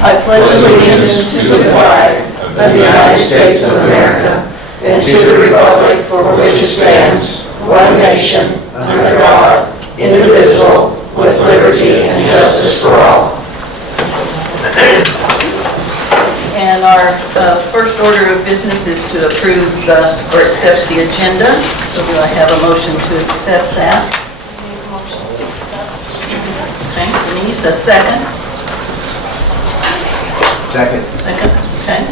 I pledge allegiance to the flag of the United States of America and to the republic for which it stands, one nation, under God, indivisible, with liberty and justice for all. And our first order of business is to approve or accept the agenda. So do I have a motion to accept that? Motion to accept. Okay, Denise, a second? Second. Second, okay.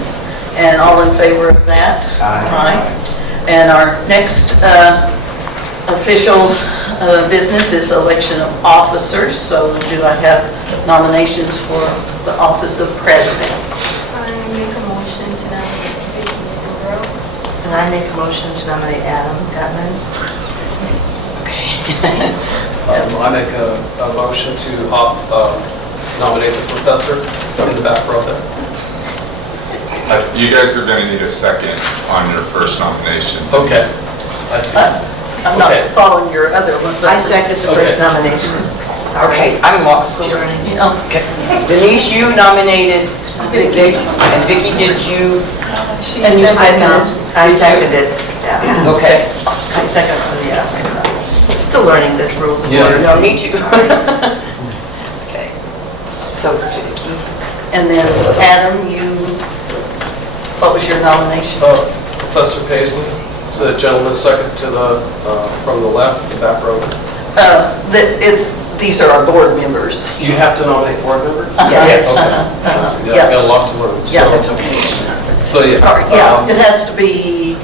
And all in favor of that? Aye. And our next official business is election of officers. So do I have nominations for the office of president? I make a motion to nominate Vicky Silvero. And I make a motion to nominate Adam Gutman. I make a motion to nominate the professor in the back row there. You guys are going to need a second on your first nomination. Okay. I see. I'm not Okay. following your other one, but... I second the first nomination. Okay, I'm lost here. Oh, Okay. Denise, you nominated Vicky, and Vicky, did you? And you seconded? I seconded. Yeah. Okay. I second. Yeah. I'm still learning this rules of Yeah. order. No, me too. Okay. So Vicky. And then Adam, what was your nomination? Professor Paisley, the gentleman second to the, from the left, the back row. These are our board members. Do you have to nominate board member? Yes. Okay. Yeah, Yeah. I've got a lot to learn. Yeah, So- that's okay. So, yeah. Sorry, yeah, it has to be,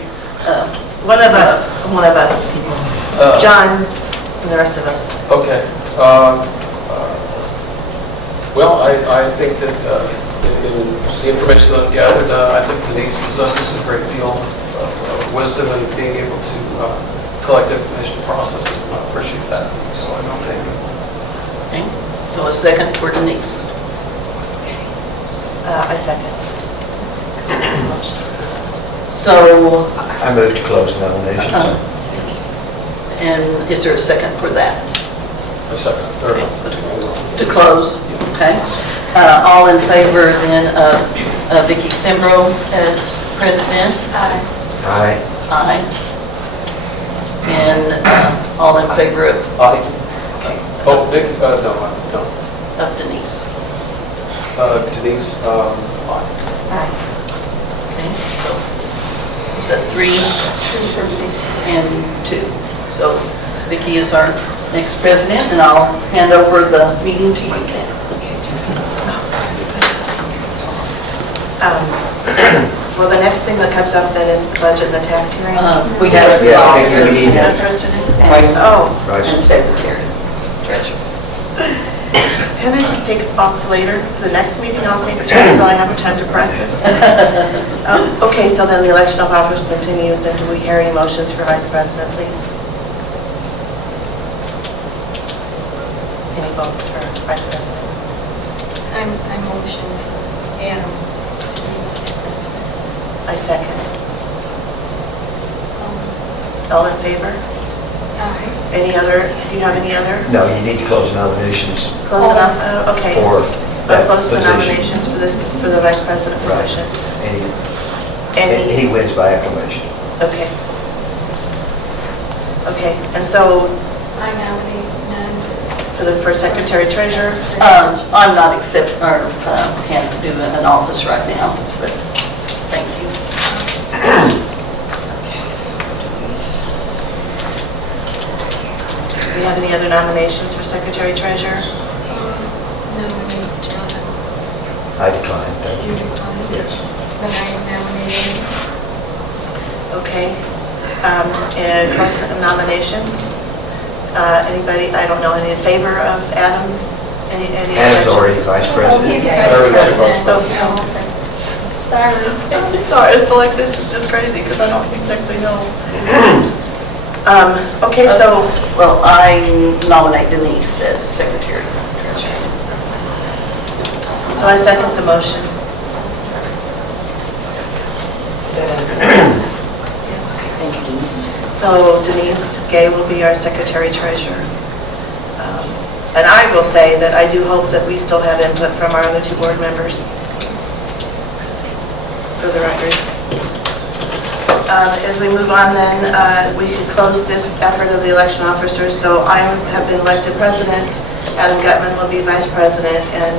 One of us. John and the rest of us. Okay. Well, I think that in the information that I've gathered, I think Denise possesses a great deal of wisdom in being able to collect information and process it. I appreciate that. So I don't think. okay, so a second for Denise. I second. So, I move to close nominations. and is there a second for that? A second, third. To close, okay. All in favor then of Vicky Simbro as president? Aye. Aye. Aye. And all in favor of Oh, Nick, no. Denise? Denise, aye. Aye. Okay, so is that 3 and 2? So Vicky is our next president, and I'll hand over the meeting to you. Well, the next thing that comes up then is the budget and the tax hearing. We have the Yeah, officers, we need- Oh, and secretary, treasurer. can I just take off later? The next meeting I'll take so I have time to practice. Okay, so then the election of officers continues, and do we hear any motions for vice president, please? Any votes for vice president? I motion for Adam to be vice president. I second. All in favor? Aye. Any other, do you have any other? No, you need to close nominations Close it up, okay. for I'll that close the position. nominations for the vice president Right. position. And he wins by acclamation. Okay. Okay, and so I nominate none. for secretary treasurer? I'm not can't do an office right now, but thank you. Do we have any other nominations for secretary treasurer? Nominate John. I decline, thank You you. decline? Yes. Then I nominate him. Okay. And close the nominations? Anybody, I don't know, any in favor of Adam? Any Adam's already vice Oh, he's president. the Everybody's vice vice president. president. Oh, sorry. I'm sorry, I feel like this is just crazy because I don't exactly know. Okay, so, Well, I nominate Denise as secretary treasurer. so I second the motion. Is that an acceptance? Thank you, Denise. So Denise Gay will be our secretary treasurer. And I will say that I do hope that we still have input from our other 2 board members, for the record. As we move on then, we could close this effort of the election officers. So I have been elected president, Adam Gutman will be vice president, and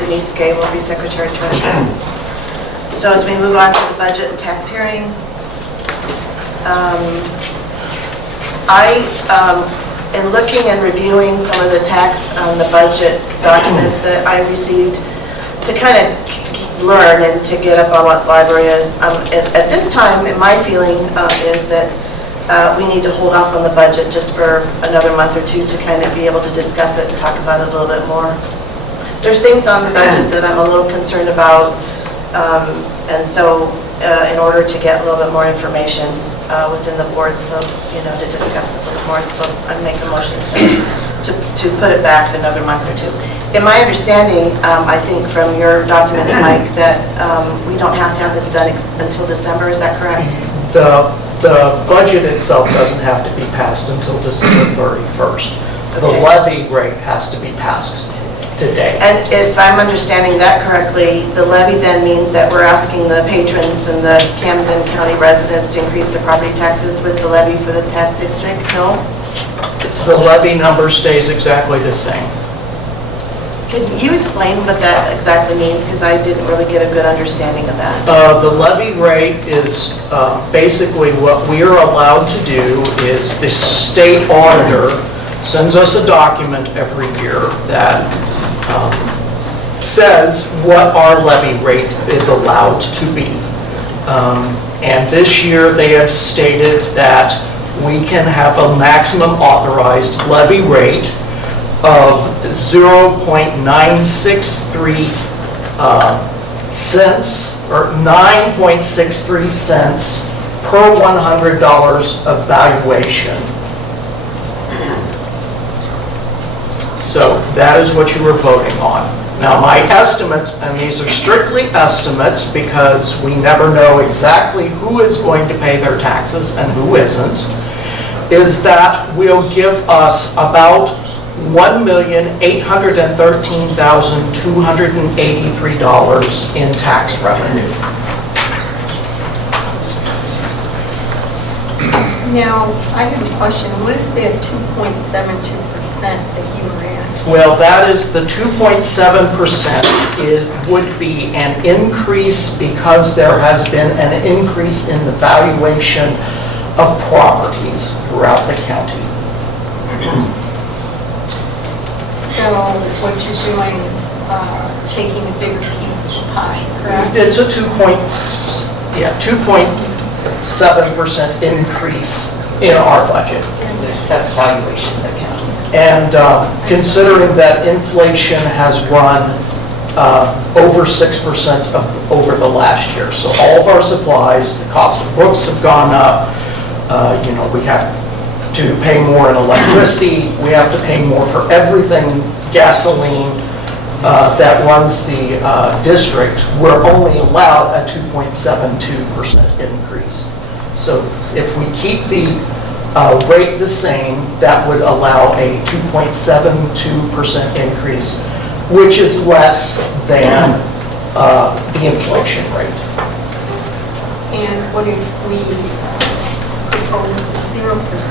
Denise Gay will be secretary treasurer. So as we move on to the budget and tax hearing, in looking and reviewing some of the tax on the budget documents that I received to kind of learn and to get up on what the library is, at this time, my feeling is that we need to hold off on the budget just for another month or 2 to kind of be able to discuss it and talk about it a little bit more. There's things on the budget that I'm a little concerned about, and so in order to get a little bit more information within the board, so to discuss it a little more, so I make a motion to put it back another month or 2. In my understanding, I think from your documents, Mike, that we don't have to have this done until December. Is that correct? The budget itself doesn't have to be passed until December 31st. The Okay. levy rate has to be passed today. And if I'm understanding that correctly, the levy then means that we're asking the patrons and the Camden County residents to increase their property taxes with the levy for the tax district? No? The levy number stays exactly the same. Can you explain what that exactly means? Because I didn't really get a good understanding of that. The levy rate is basically what we are allowed to do is the state auditor sends us a document every year that says what our levy rate is allowed to be. And this year they have stated that we can have a maximum authorized levy rate of 0.963 cents or 9.63 cents per $100 of valuation. So that is what you were voting on. Now my estimates, and these are strictly estimates because we never know exactly who is going to pay their taxes and who isn't, is that will give us about $1,813,283 in tax revenue. Now, I have a question. What is the 2.72% that you were asking? Well, that is the 2.7%. It would be an increase because there has been an increase in the valuation of properties throughout the county. So what you're doing is taking a bigger piece of the pie, correct? It's a 2.7% increase in our budget. The assessed valuation of the county. And considering that inflation has run over 6% over the last year. So all of our supplies, the cost of books have gone up. We have to pay more in electricity. We have to pay more for everything, gasoline that runs the district. We're only allowed a 2.72% increase. So if we keep the rate the same, that would allow a 2.72% increase, which is less than the inflation rate. And what if we propose a 0% increase?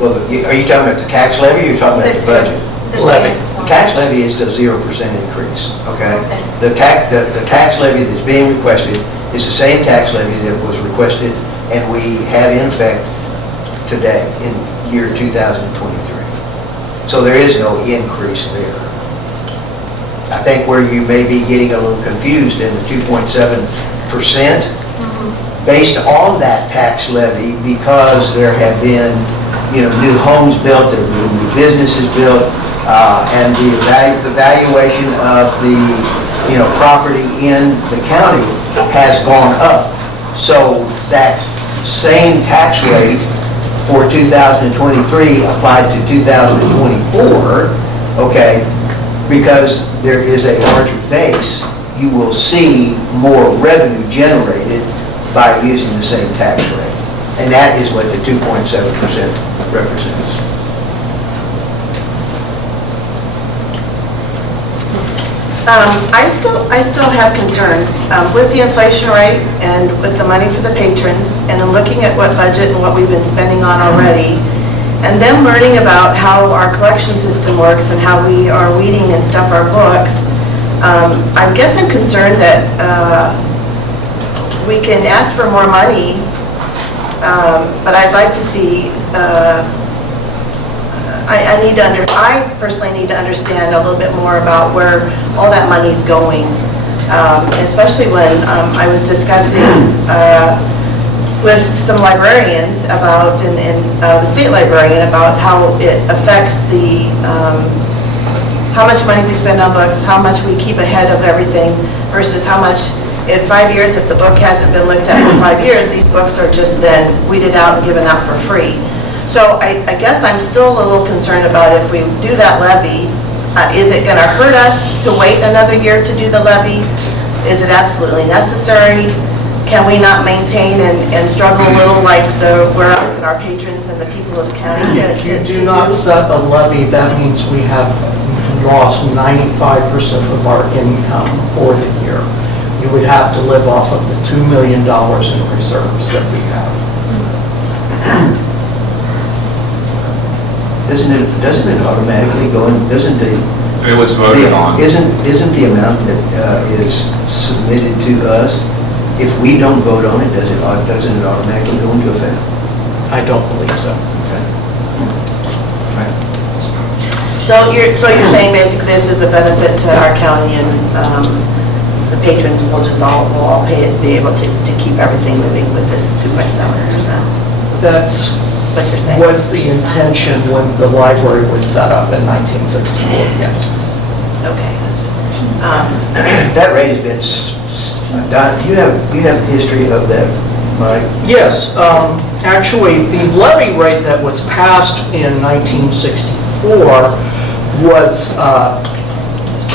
Well, are you talking about the tax levy or you're talking about the budget? The Levy. tax The tax levy is a 0% increase, okay? Okay. The tax levy that's being requested is the same tax levy that was requested and we have in effect today in year 2023. So there is no increase there. I think where you may be getting a little confused in the 2.7% based on that tax levy because there have been new homes built, there have been new businesses built, and the valuation of the property in the county has gone up. So that same tax rate for 2023 applied to 2024, okay, because there is a larger base, you will see more revenue generated by using the same tax rate. And that is what the 2.7% represents. I still have concerns with the inflation rate and with the money for the patrons, and in looking at what budget and what we've been spending on already, and then learning about how our collection system works and how we are weeding and stuff our books. I guess I'm concerned that we can ask for more money, but I'd like to see, I personally need to understand a little bit more about where all that money's going, especially when I was discussing with some librarians about, and the state librarian, about how it affects the, how much money we spend on books, how much we keep ahead of everything, versus how much in 5 years, if the book hasn't been looked at for 5 years, these books are just then weeded out and given out for free. So I guess I'm still a little concerned about if we do that levy, is it going to hurt us to wait another year to do the levy? Is it absolutely necessary? Can we not maintain and struggle a little like we're asking our patrons and the people of the county to If you do not set a levy, that means we have lost 95% of our income for the year. You would have to live off of the $2 million in reserves that we have. Doesn't it automatically go in, doesn't the... It was voted on. Isn't the amount that is submitted to us, if we don't vote on it, doesn't it automatically go into effect? I don't believe so. Okay. Right. So you're saying basically this is a benefit to our county, and the patrons will all pay it, be able to keep everything moving with this 2.7%? That's what you're saying? Was the intention when the library was set up in 1964, yes. Okay. That rate has been, Don, do you have the history of that, Mike? Yes, actually, the levy rate that was passed in 1964 was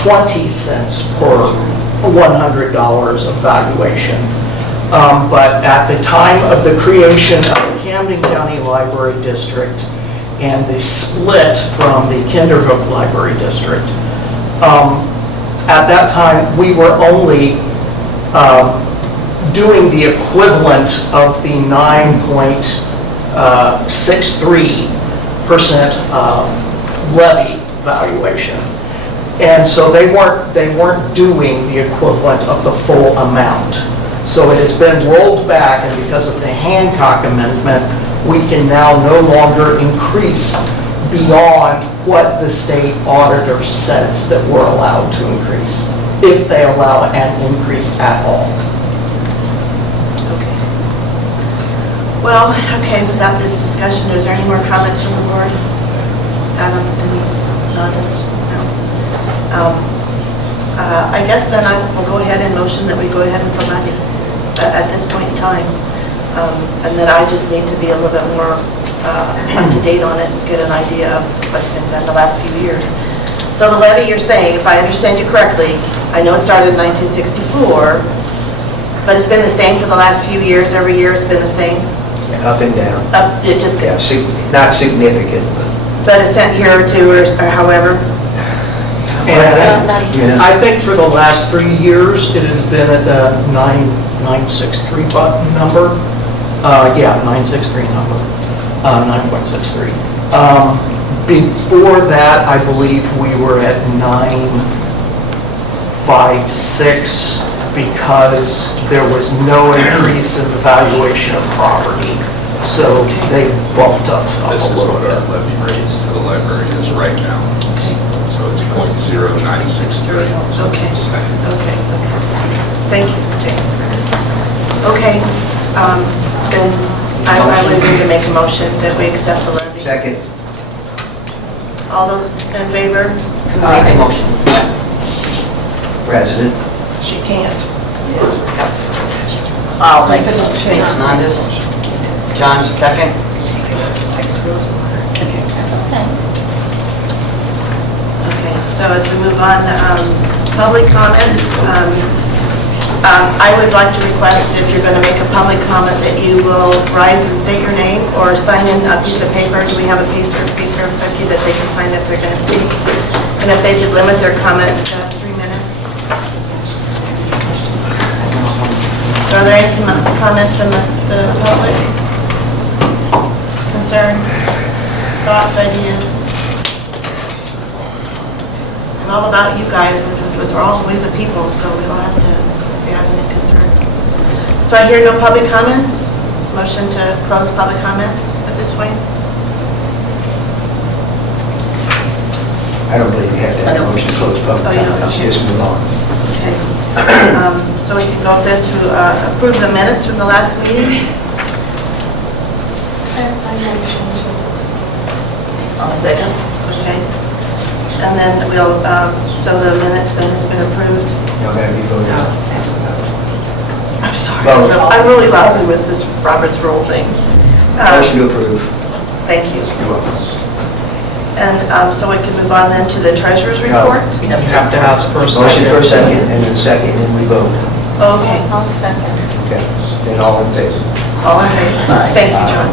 20 cents per $100 of valuation. But at the time of the creation of the Camden County Library District and the split from the Kinderhook Library District, at that time we were only doing the equivalent of the 9.63% levy valuation. And so they weren't doing the equivalent of the full amount. So it has been rolled back, and because of the Hancock Amendment, we can now no longer increase beyond what the state auditor says that we're allowed to increase, if they allow an increase at all. Okay. Well, okay, without this discussion, is there any more comments from the board? Adam, Denise, Nandis? No. I guess then I will go ahead and motion that we go ahead with the levy at this point in time. And then I just need to be a little bit more up to date on it and get an idea of what's been done the last few years. So the levy, you're saying, if I understand you correctly, I know it started in 1964, but it's been the same for the last few years. Every year it's been the same? Up and down. Up, it just, Yeah, not significant, but a cent here or two or however? And yeah. I think for the last 3 years, it has been at the 963 number. Yeah, 963 number, 9.63. Before that, I believe we were at 9.56 because there was no increase in the valuation of property. So they bumped us up This a is little what bit. our levy raise to the library is right now. So it's .0963. So it's the same. Okay. Thank you, James. Okay, then I would need to make a motion that we accept the levy. Second. All those in favor? Who made the motion? President. She can't. I'll make it. Thanks, Nandis. John, second. Okay, so as we move on, public comments, I would like to request, if you're going to make a public comment, that you will rise and state your name or sign in a piece of paper. Do we have a piece of paper, Becky, that they can sign if they're going to speak? And if they could limit their comments to 3 minutes. Are there any comments from the public? Concerns? Thoughts, ideas? I'm all about you guys, because we're all with the people, so we don't have to be having any concerns. So I hear no public comments. Motion to close public comments at this point. I don't believe you have to have a motion to close public Oh, yeah, comments, okay. just move on. Okay. So we can go then to approve the minutes from the last meeting. I motion to. I'll second. Okay. And then we'll, so the minutes then has been approved. No, that be voted on. I'm sorry. Vote. I'm really lousy with this Robert's Rule thing. Motion to approve. Thank you. You're welcome. And so we can move on then to the treasurer's No. report? You have to ask for a second. Motion for a second, and then second, and we vote. Okay. I'll second. Okay, then all in favor? All in favor? Thank you, John.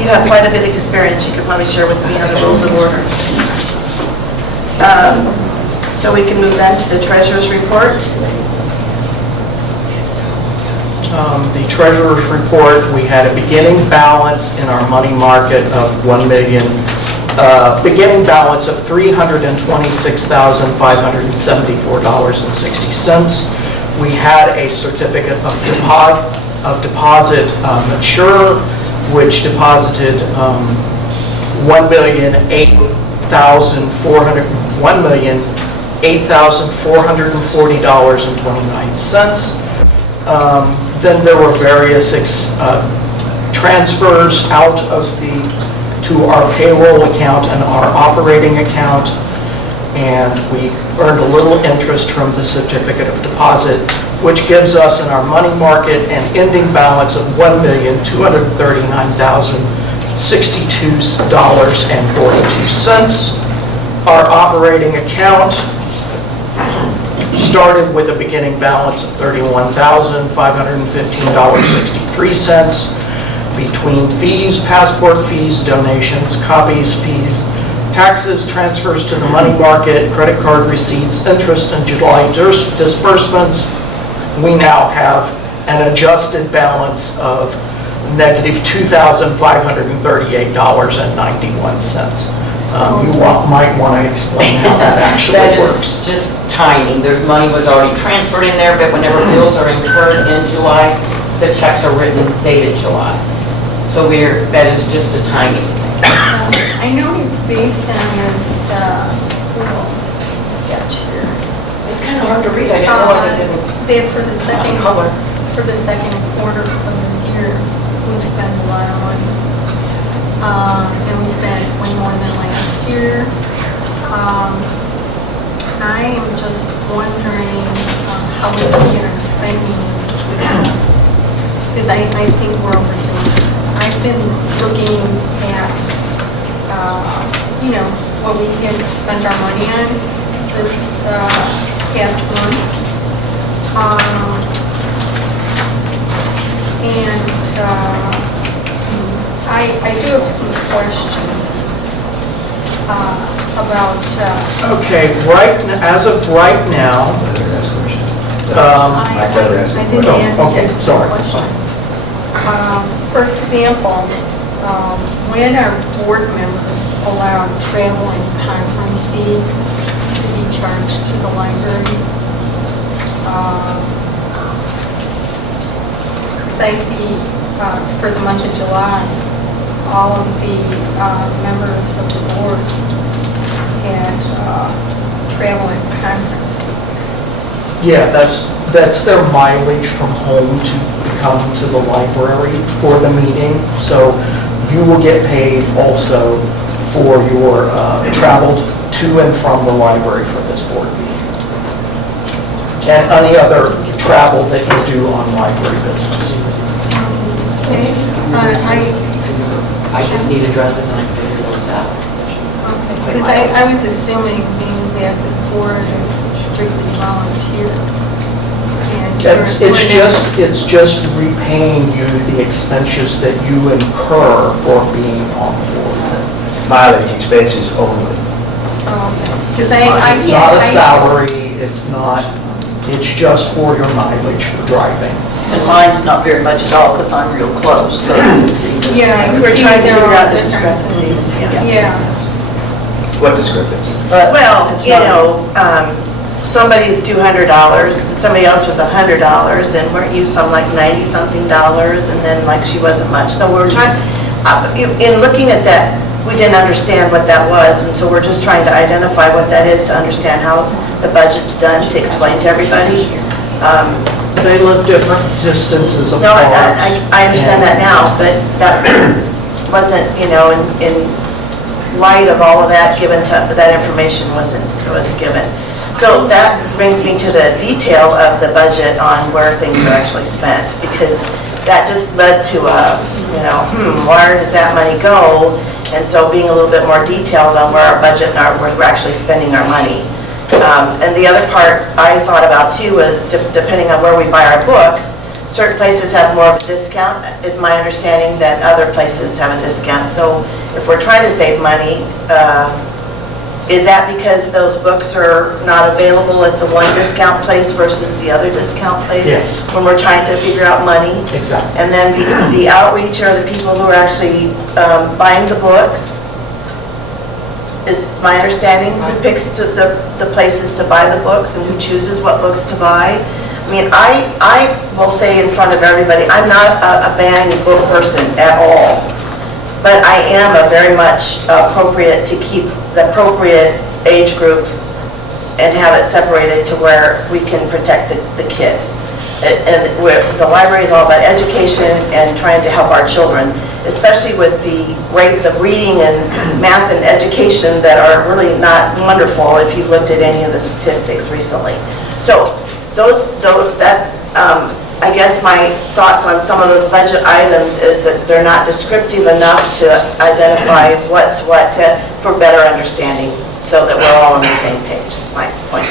You have quite a bit of experience you could probably share with me on the rules of order. So we can move then to the treasurer's report. The treasurer's report, we had a beginning balance in our money market of beginning balance of $326,574.60. We had a certificate of deposit mature, which deposited $1,008,440.29. Then there were various transfers out of to our payroll account and our operating account, and we earned a little interest from the certificate of deposit, which gives us in our money market an ending balance of $1,239,062.42. Our operating account started with a beginning balance of $31,515.63 between fees, passport fees, donations, copies, fees, taxes, transfers to the money market, credit card receipts, interest, and July disbursements. We now have an adjusted balance of negative $2,538.91. You might want to explain how that actually That works. is just timing. There's money was already transferred in there, but whenever bills are incurred in July, the checks are written dated July. So that is just a timing thing. I noticed based on this little sketch here, It's kind of hard to read. I didn't realize it didn't. that for the second color. quarter of this year, we've spent a lot of money. And we spent way more than last year. I am just wondering how we can get our spending needs with that. Because I think we're overdoing it. I've been looking at, what we can spend our money on this past month. I do have some questions about... Okay, as of right now, I didn't ask okay, you a sorry. question. For example, when are board members allowed travel and conference fees to be charged to the library? Because I see for the month of July, all of the members of the board had travel and conference fees. Yeah, that's their mileage from home to come to the library for the meeting. So you will get paid also for your travel to and from the library for this board meeting. And any other travel that you do on library business. Okay. I just need addresses and I can figure those out. Because I was assuming being that the board is strictly volunteer, and It's just repaying you the expenses that you incur for being on board. Mileage expenses only. Because It's not a salary, it's just for your mileage for driving. And mine's not very much at all, because I'm real close, so. Yeah. We're trying to there figure are out the differences. discrepancies. Yeah. What discrepancy? But Well, it's you not- know, somebody's $200, and somebody else was $100, and weren't you some like 90-something dollars, and then like she wasn't much. So we're trying, in looking at that, we didn't understand what that was, and so we're just trying to identify what that is to understand how the budget's done, to explain to everybody. They live different distances No, apart. I understand that now, but that wasn't, you know, in light of all of that given to, that information wasn't given. So that brings me to the detail of the budget on where things are actually spent, because that just led to a, you know, where does that money go? And so being a little bit more detailed on where our budget and where we're actually spending our money. And the other part I thought about too was depending on where we buy our books, certain places have more of a discount, is my understanding, than other places have a discount. So if we're trying to save money, is that because those books are not available at the one discount place versus the other discount place? Yes. When we're trying to figure out money? Exactly. And then the outreach are the people who are actually buying the books, is my understanding, who picks the places to buy the books and who chooses what books to buy. I mean, I will say in front of everybody, I'm not a banning book person at all, but I am a very much appropriate to keep the appropriate age groups and have it separated to where we can protect the kids. And the library is all about education and trying to help our children, especially with the rates of reading and math and education that are really not wonderful if you've looked at any of the statistics recently. So that's, I guess my thoughts on some of those budget items is that they're not descriptive enough to identify what's what for better understanding, so that we're all on the same page, is my point.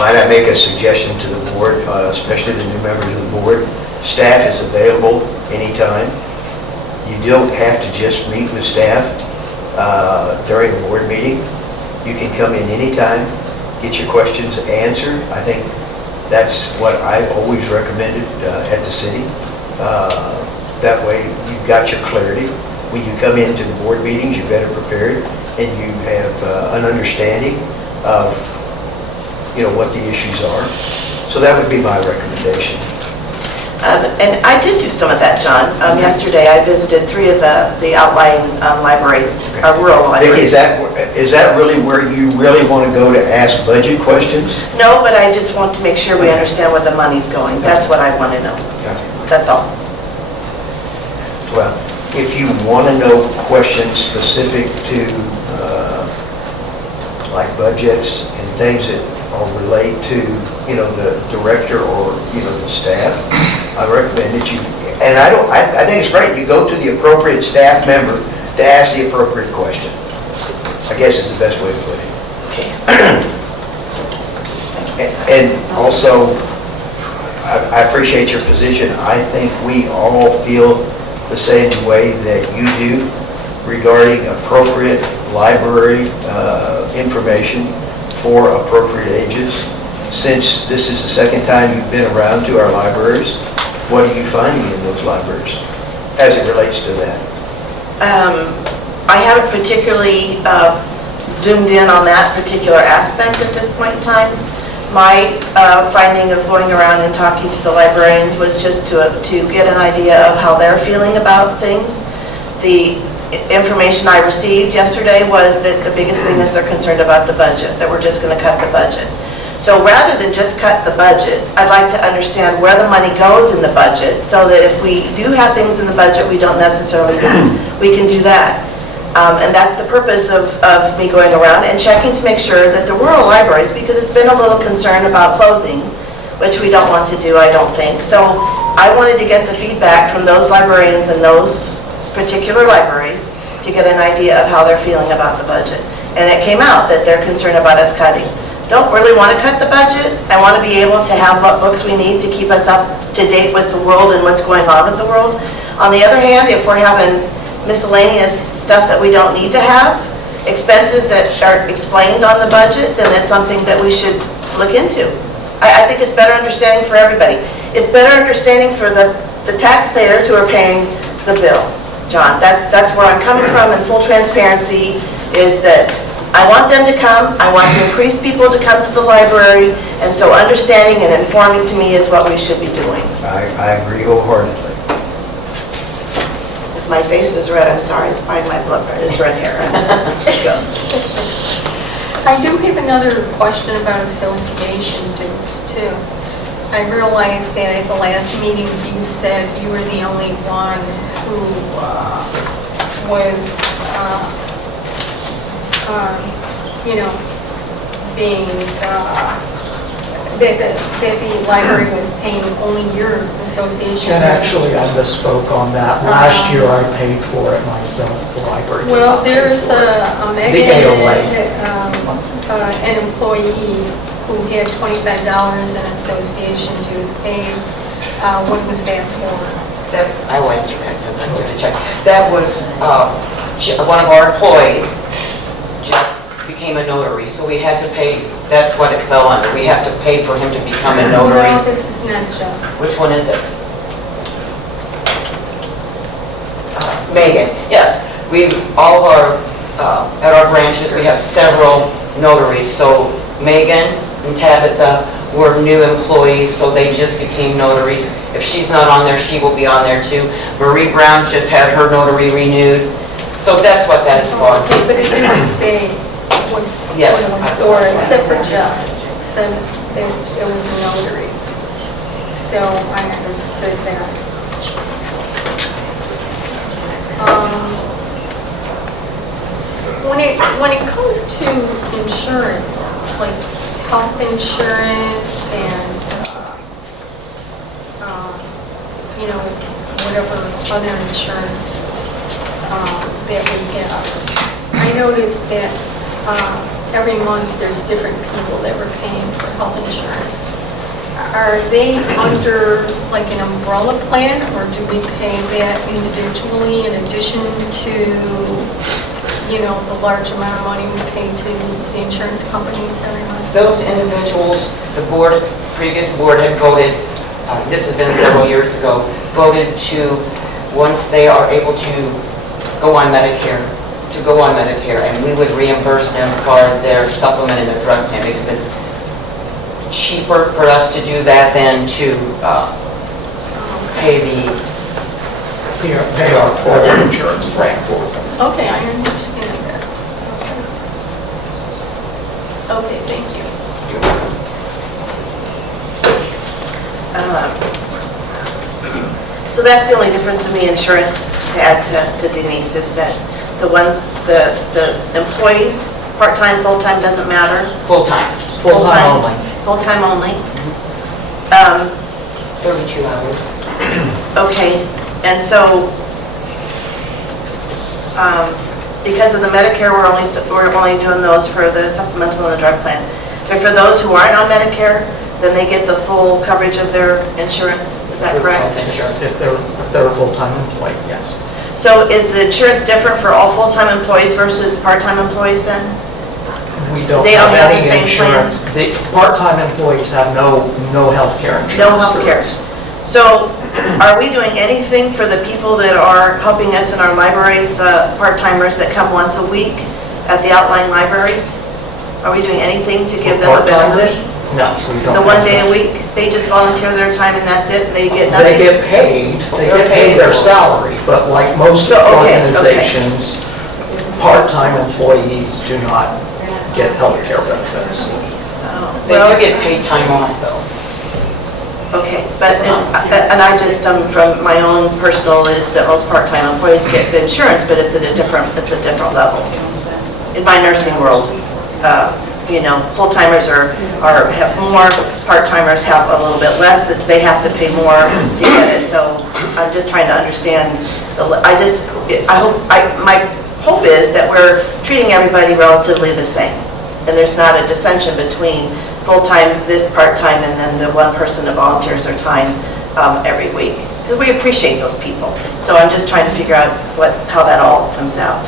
Might I make a suggestion to the board, especially the new members of the board? Staff is available anytime. You don't have to just meet with staff during a board meeting. You can come in anytime, get your questions answered. I think that's what I've always recommended at the city. That way you've got your clarity. When you come into the board meetings, you're better prepared and you have an understanding of what the issues are. So that would be my recommendation. And I did do some of that, John. Yesterday I visited 3 of the outlying libraries, rural Vicki, libraries. is that really where you really want to go to ask budget questions? No, but I just want to make sure we understand where the money's going. That's what I want to know. That's all. Well, if you want to know questions specific to like budgets and things that relate to, the director or, the staff, I recommend that you, and I think it's great, you go to the appropriate staff member to ask the appropriate question. I guess is the best way to put it. And also, I appreciate your position. I think we all feel the same way that you do regarding appropriate library information for appropriate ages. Since this is the second time you've been around to our libraries, what are you finding in those libraries as it relates to that? I haven't particularly zoomed in on that particular aspect at this point in time. My finding of going around and talking to the librarians was just to get an idea of how they're feeling about things. The information I received yesterday was that the biggest thing is they're concerned about the budget, that we're just going to cut the budget. So rather than just cut the budget, I'd like to understand where the money goes in the budget, so that if we do have things in the budget we don't necessarily need, we can do that. And that's the purpose of me going around and checking to make sure that the rural libraries, because it's been a little concern about closing, which we don't want to do, I don't think. So I wanted to get the feedback from those librarians and those particular libraries to get an idea of how they're feeling about the budget. And it came out that they're concerned about us cutting. don't really want to cut the budget. I want to be able to have what books we need to keep us up to date with the world and what's going on with the world. On the other hand, if we're having miscellaneous stuff that we don't need to have, expenses that are explained on the budget, then that's something that we should look into. I think it's better understanding for everybody. It's better understanding for the taxpayers who are paying the bill, John. That's where I'm coming from, and full transparency is that I want them to come, I want to increase people to come to the library, and so understanding and informing to me is what we should be doing. I agree wholeheartedly. If my face is red, I'm sorry, it's probably my blood pressure, it's red hair. I do have another question about association dues too. I realized that at the last meeting you said you were the only one who was, being, that the library was paying only your association. And actually, I misspoke on that. Last year, I paid for it myself, the library. did Well, not pay there's for it. a The Megan, AOA. an employee who had $25 in association dues paid. What was that for? That, I will answer that since I'm here to check. That was one of our employees, Jeff, became a notary, so we had to pay, that's what it fell under. We have to pay for him to become a No, notary. this is not Jeff. Which one is it? Megan, yes. All of our, at our branches, we have several notaries. So Megan and Tabitha were new employees, so they just became notaries. If she's not on there, she will be on there too. Marie Brown just had her notary renewed. So that's what that is for. But it didn't say what Yes. it was for, except for Jeff, said that it was a notary. So I understood that. When it comes to insurance, like health insurance and, whatever other insurances that we have, I noticed that every month there's different people that we're paying for health insurance. Are they under like an umbrella plan, or do we pay that individually in addition to, the large amount of money we pay to the insurance companies every month? Those individuals, the board, previous board had voted, this has been several years ago, voted to, once they are able to go on Medicare, and we would reimburse them for their supplement and their drug plan, because it's cheaper for us to do that than to pay Pay our full insurance plan for them. Okay, I understand that. Okay, thank you. So that's the only difference in the insurance, to add to Denise, is that the employees, part-time, full-time, doesn't matter. full-time, Full-time only. Full-time only. 32 hours. Okay, and so, because of the Medicare, we're only doing those for the supplemental and the drug plan. But for those who aren't on Medicare, then they get the full coverage of their insurance, is that correct? Health insurance. If they're a full-time employee, yes. So is the insurance different for all full-time employees versus part-time employees then? We don't They don't have have the any same plan? insurance. The part-time employees have no health care insurance. No health care. So are we doing anything for the people that are helping us in our libraries, the part-timers that come once a week at the outlying libraries? Are we doing anything to give them a benefit? No, we don't. The one have day that. a week, they just volunteer their time and that's it, and they get nothing? They get paid their salary, but like most So, okay, organizations, part-time employees do not get health care benefits. They Well, do get paid time off though. okay, but, and I just, from my own personal, is that most part-time employees get the insurance, but it's at a different level. In my nursing world, full-timers have more, part-timers have a little bit less, that they have to pay more to get it, so I'm just trying to understand, my hope is that we're treating everybody relatively the same. and there's not a dissension between full-time, this part-time, and then the one person that volunteers their time every week. Because we appreciate those people. So I'm just trying to figure out how that all comes out.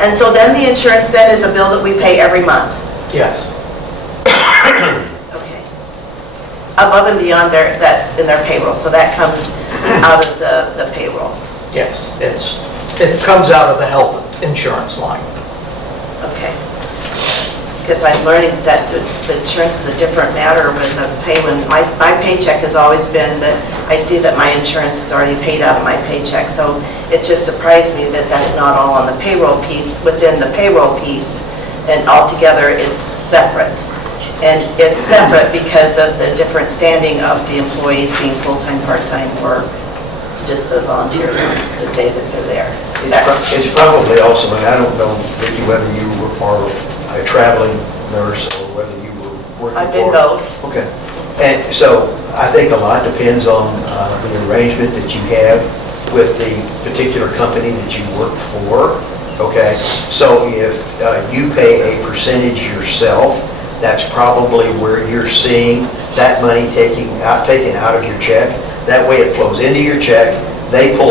And so then the insurance then is a bill that we pay every month. Yes. Okay. Above and beyond that's in their payroll, so that comes out of the payroll. Yes, it comes out of the health insurance line. Okay. Because I'm learning that the insurance is a different matter when the pay, when my paycheck has always been that I see that my insurance is already paid out of my paycheck. So it just surprised me that that's not all on the payroll piece, within the payroll piece, and altogether it's separate. And it's separate because of the different standing of the employees being full-time, part-time, or just the volunteers on the day that they're there. It's probably also, and I don't know, Vicki, whether you are a traveling nurse or whether you were working for... I've been both. Okay. And so I think a lot depends on the arrangement that you have with the particular company that you work for, okay? So if you pay a percentage yourself, that's probably where you're seeing that money taken out of your check. That way it flows into your check, they pull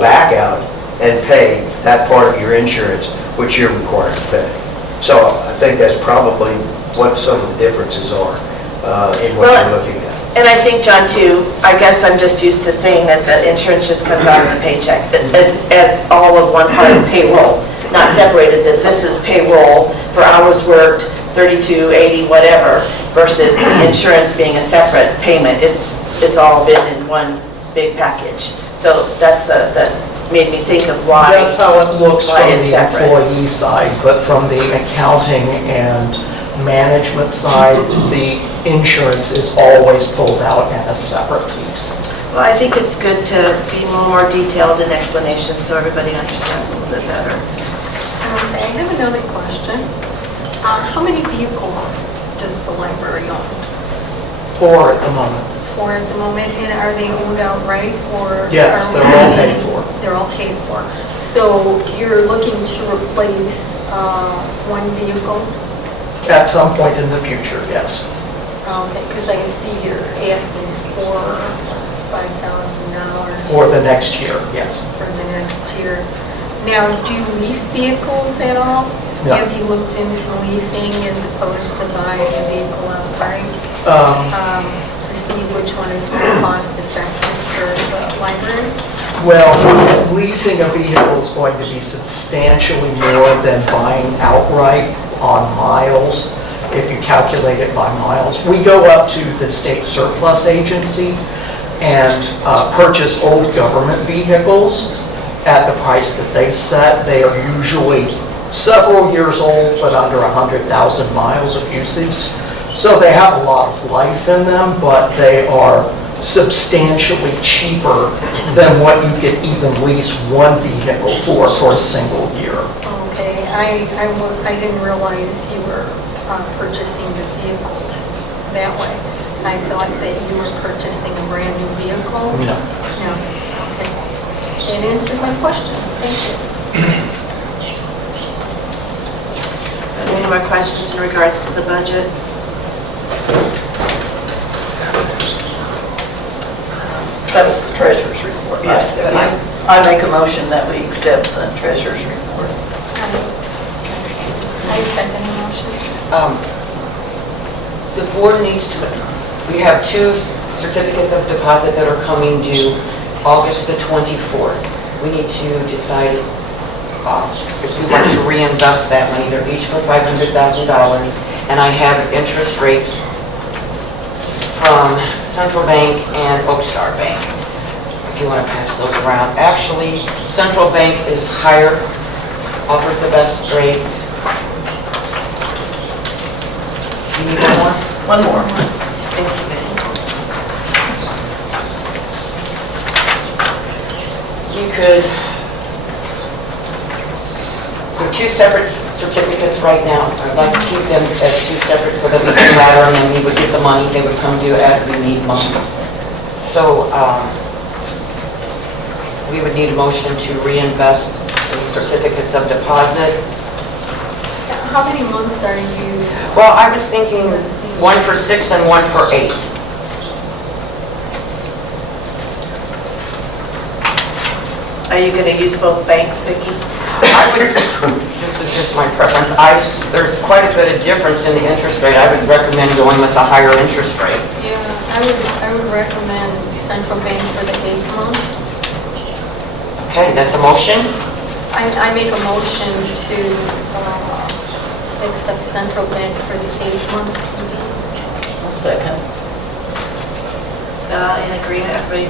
back out and pay that part of your insurance, which you're required to pay. So I think that's probably what some of the differences are in what you're looking at. And I think, John, too, I guess I'm just used to saying that the insurance just comes out of the paycheck as all of one part of payroll, not separated, that this is payroll for hours worked, 32, 80, whatever, versus the insurance being a separate payment. It's all been in one big package. So that made me think of why. That's how it looks from it's the separate. employee side, but from the accounting and management side, the insurance is always pulled out in a separate piece. Well, I think it's good to be a little more detailed in explanation so everybody understands a little bit better. Okay, I have another question. How many vehicles does the library own? 4 at the moment. 4 at the moment, and are they owned outright, or? Yes, are they're we all paying- paid for. They're all paid for. So you're looking to replace one vehicle? At some point in the future, yes. Okay, because I see you're asking for $5,000 For the next year, yes. for the next year. Now, do you lease vehicles at all? No. Have you looked into leasing as opposed to buying a vehicle outright? To see which one is more cost effective for the library? Well, leasing a vehicle is going to be substantially more than buying outright on miles, if you calculate it by miles. We go up to the state surplus agency and purchase old government vehicles at the price that they set. They are usually several years old, but under 100,000 miles of usage. So they have a lot of life in them, but they are substantially cheaper than what you could even lease one vehicle for a single year. Okay, I didn't realize you were purchasing the vehicles that way. I thought that you were purchasing a brand new vehicle. No. No, okay. That answered my question, thank you. Any more questions in regards to the budget? That was the treasurer's report. Yes. I make a motion that we accept the treasurer's report. I second the motion. The board needs to, we have 2 certificates of deposit that are coming due August the 24th. We need to decide if we want to reinvest that money. They're each for $500,000, and I have interest rates from Central Bank and Oakstar Bank, if you want to pass those around. Actually, Central Bank is higher, offers the best rates. You need one more? One more. Thank you, Betty. You could, they're 2 separate certificates right now. I'd like to keep them as 2 separate so that we can ladder them and we would get the money. They would come due as we need money. So we would need a motion to reinvest the certificates of deposit. how many months are you? Well, I was thinking one for 6 and one for 8. Are you going to use both banks, Vicki? I would, this is just my preference, there's quite a bit of difference in the interest rate. I would recommend going with the higher interest rate. Yeah, I would recommend central bank for the 8th month. Okay, that's a motion. I make a motion to accept central bank for the 8th month CD. Second. In agreement, everybody,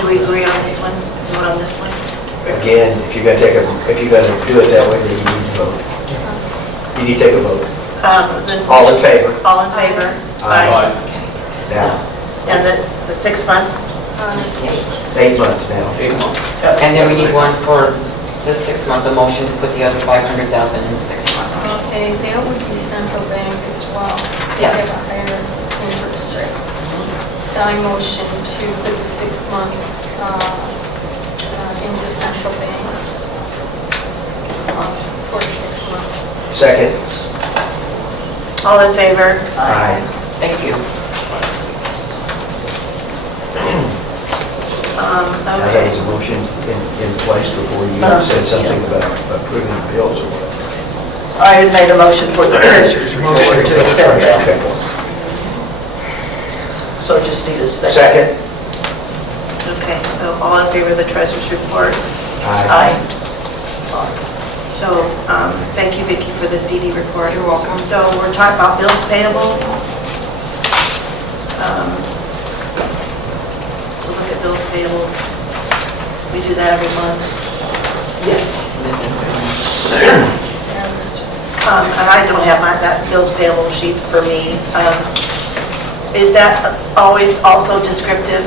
do we agree on this one? Vote on this one? Again, if you're gonna do it that way, then you need to vote. You need to take a vote. All in favor? All in favor? Aye. Now, And the 6th month? Yes. 8 months now. 8 months. And then we need one for the 6th month, a motion to put the other 500,000 in 6 months. Okay, that would be central bank as well. Yes. They have a higher interest rate. So I motion to put the 6th month into central bank for the 6th month. Second? All in favor? Aye. Thank you. Now, that Okay. was a motion in place before you said something about approving bills or whatever. I had made a motion for the treasurer's report to accept that. So just need a second. Second? Okay, so all in favor of the treasurer's report? Aye. So, thank you, Vicki, for the CD report. You're welcome. So we're talking about bills payable. We'll look at bills payable. We do that every month. Yes. That was just, And I don't have that bills payable sheet for me. Is that always also descriptive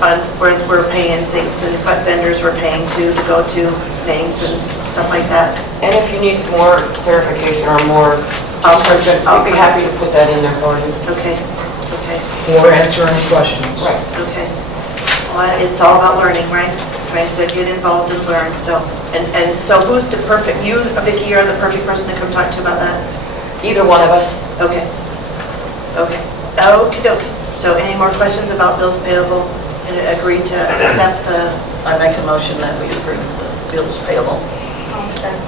on where we're paying things and what vendors we're paying to go to, names and stuff like that? And if you need more clarification or more description, I'd be happy to put that in there for you. Okay, okay, Or answer any questions. Right. okay. Well, it's all about learning, right? Trying to get involved and learn, so. And so who's the perfect, you, Vicki, you're the perfect person to come talk to about that? Either one of us. Okay, okay. Okey dokey. So any more questions about bills payable and agree to accept the, I make a motion that we approve the bills payable. I'll second.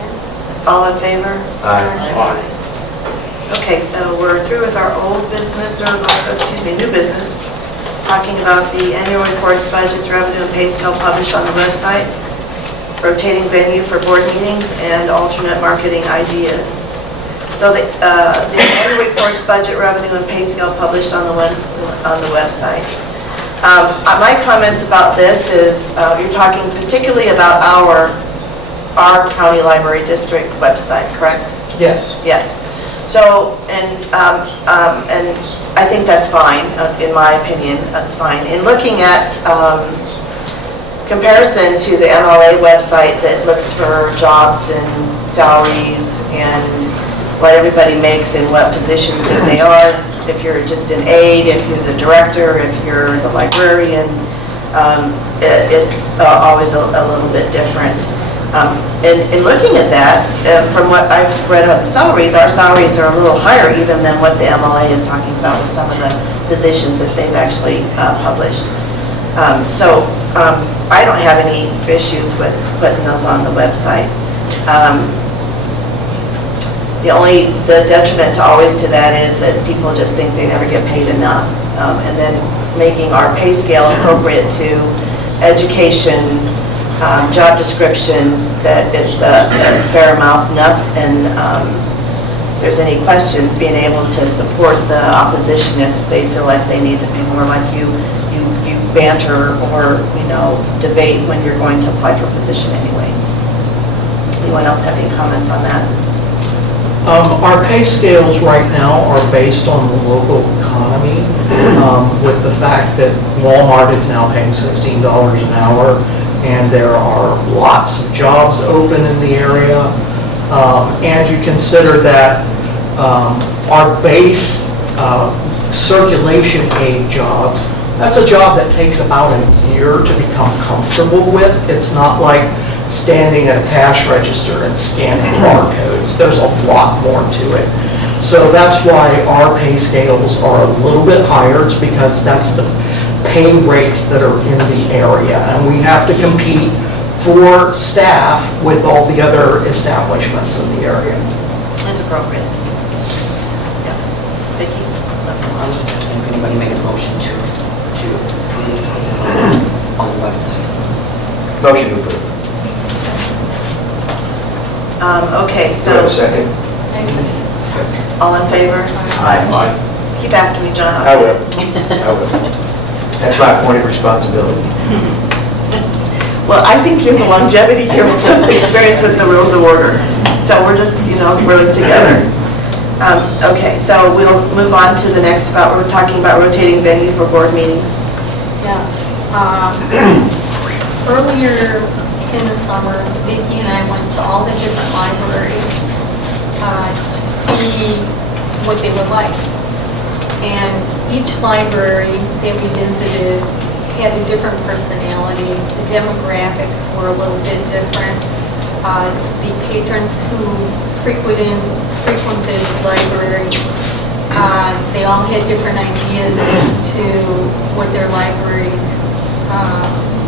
all in favor? Aye. Okay, so we're through with our old business, or, excuse me, new business, talking about the annual reports, budgets, revenue, and pay scale published on the website, rotating venue for board meetings, and alternate marketing ideas. So the annual reports, budget, revenue, and pay scale published on the website. My comments about this is, you're talking particularly about our county library district website, correct? Yes. Yes. So, and I think that's fine, in my opinion, that's fine. In looking at comparison to the MLA website that looks for jobs and salaries and what everybody makes and what positions that they are, if you're just an aide, if you're the director, if you're the librarian, it's always a little bit different. In looking at that, from what I've read about the salaries, our salaries are a little higher even than what the MLA is talking about with some of the positions that they've actually published. So I don't have any issues with putting those on the website. The detriment to that is that people just think they never get paid enough. And then making our pay scale appropriate to education, job descriptions, that it's a fair amount enough, and if there's any questions, being able to support the opposition if they feel like they need to be more like you banter or, debate when you're going to apply for a position anyway. Anyone else have any comments on that? Our pay scales right now are based on the local economy, with the fact that Walmart is now paying $16 an hour, and there are lots of jobs open in the area. And you consider that our base circulation aid jobs, that's a job that takes about a year to become comfortable with. It's not like standing at a cash register and scanning barcodes. students. There's a lot more to it. So that's why our pay scales are a little bit higher. It's because that's the pay rates that are in the area. And we have to compete for staff with all the other establishments in the area. As appropriate. Yeah. Vicki? I was just asking if anybody made a motion to approve on the website. Motion to approve. Okay, Do I have a so second? all in favor? Aye. Keep after me, John. I will. I will. That's my point of responsibility. Well, I think you have the longevity here with the experience with the rules of order. So we're just, growing together. Okay, so we'll move on to the next spot. We're talking about rotating venue for board meetings. Yes. Earlier in the summer, Vicki and I went to all the different libraries to see what they were like. And each library that we visited had a different personality. The demographics were a little bit different. The patrons who frequented libraries, they all had different ideas as to what their libraries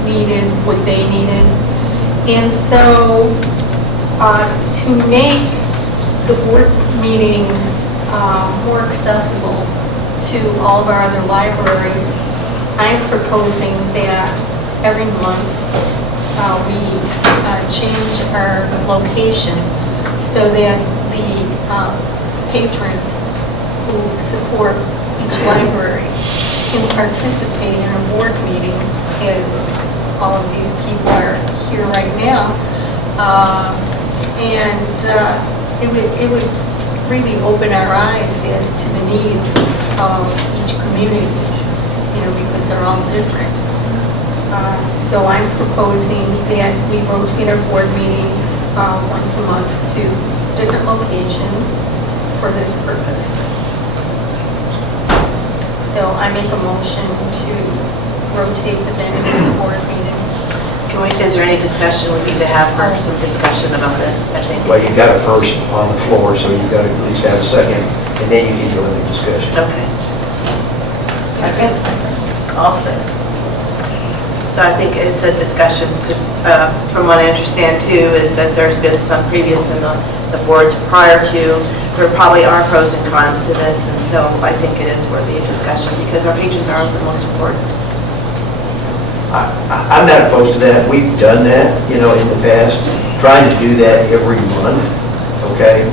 needed, what they needed. And so to make the board meetings more accessible to all of our other libraries, I'm proposing that every month we change our location so that the patrons who support each library can participate in a board meeting, as all of these people are here right now. It would really open our eyes as to the needs of each community, because they're all different. So I'm proposing that we rotate our board meetings once a month to different locations for this purpose. So I make a motion to rotate the venue for the board meetings. Is there any discussion we need to have, or some discussion about this, I think? Well, you've got a first on the floor, so you've got to at least have a second, and then you can go into discussion. Okay. Second? I'll second. So I think it's a discussion, because from what I understand too, is that there's been some previous in the boards prior to, there probably are pros and cons to this, and so I think it is worthy of discussion, because our patrons are the most important. I'm not opposed to that. We've done that, in the past. Trying to do that every month, okay,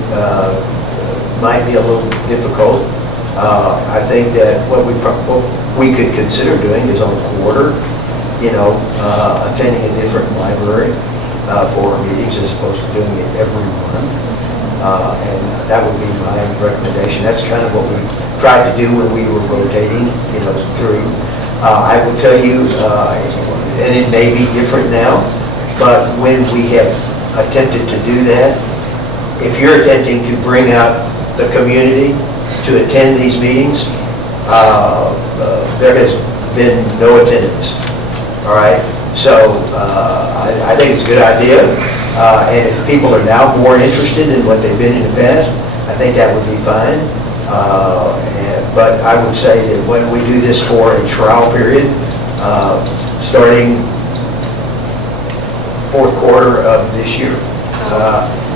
might be a little difficult. I think that what we could consider doing is on a quarter, attending a different library for our meetings as opposed to doing it every month. And that would be my recommendation. That's kind of what we tried to do when we were rotating, through. I will tell you, and it may be different now, but when we have attempted to do that, if you're attempting to bring out the community to attend these meetings, there has been no attendance, all right? So I think it's a good idea, and if people are now more interested in what they've been in the past, I think that would be fine. But I would say that when we do this for a trial period, starting fourth quarter of this year,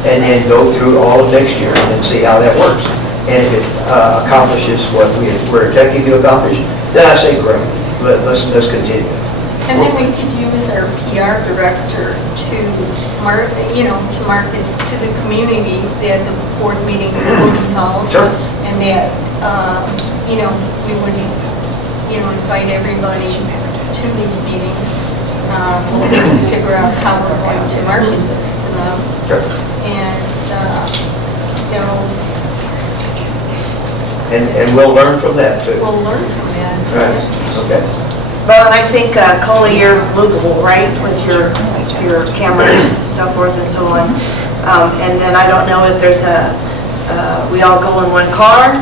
and then go through all of next year and then see how that works. And if it accomplishes what we're attempting to accomplish, then I say great, let's continue. And then we could use our PR director to market to the community that the board meetings will be held. Sure. And that, we would, invite everybody to these meetings. We'll need to figure out how we're going to market this to them. Sure. And so And we'll learn from that too. we'll learn from that. Right, okay. Well, and I think, Cola, you're movable, right, with your camera and so forth and so on. And then I don't know if there's we all go in one car,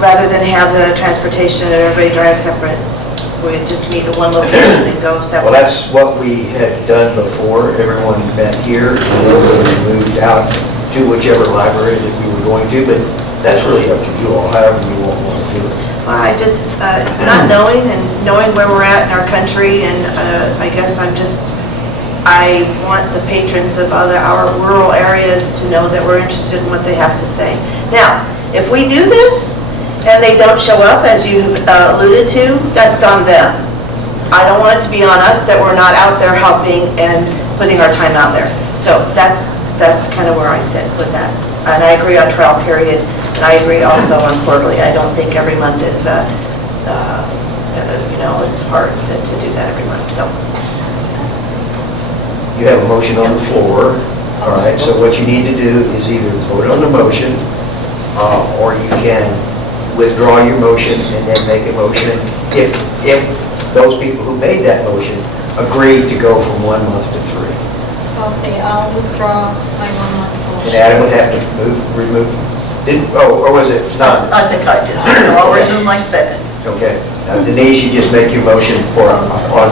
rather than have the transportation and everybody drive separate we just meet at one location and go Well, separate? that's what we had done before. Everyone met here, and then we moved out to whichever library that we were going to, but that's really up to you all, however you all want to do it. I just, not knowing and knowing where we're at in our country, and I guess I want the patrons of our rural areas to know that we're interested in what they have to say. Now, if we do this and they don't show up, as you alluded to, that's on them. I don't want it to be on us that we're not out there helping and putting our time out there. So that's kind of where I sit with that. And I agree on trial period, and I agree also on quarterly. I don't think every month is, it's hard to do that every month, so. You have a motion on the floor, all right, so what you need to do is either vote on the motion, or you can withdraw your motion and then make a motion. If those people who made that motion agree to go from 1 month to 3. Okay, I'll withdraw my 1 month And motion. Adam would have to remove, or was it none? I think I did. I'll remove my second. Okay. Now Denise, you just make your motion for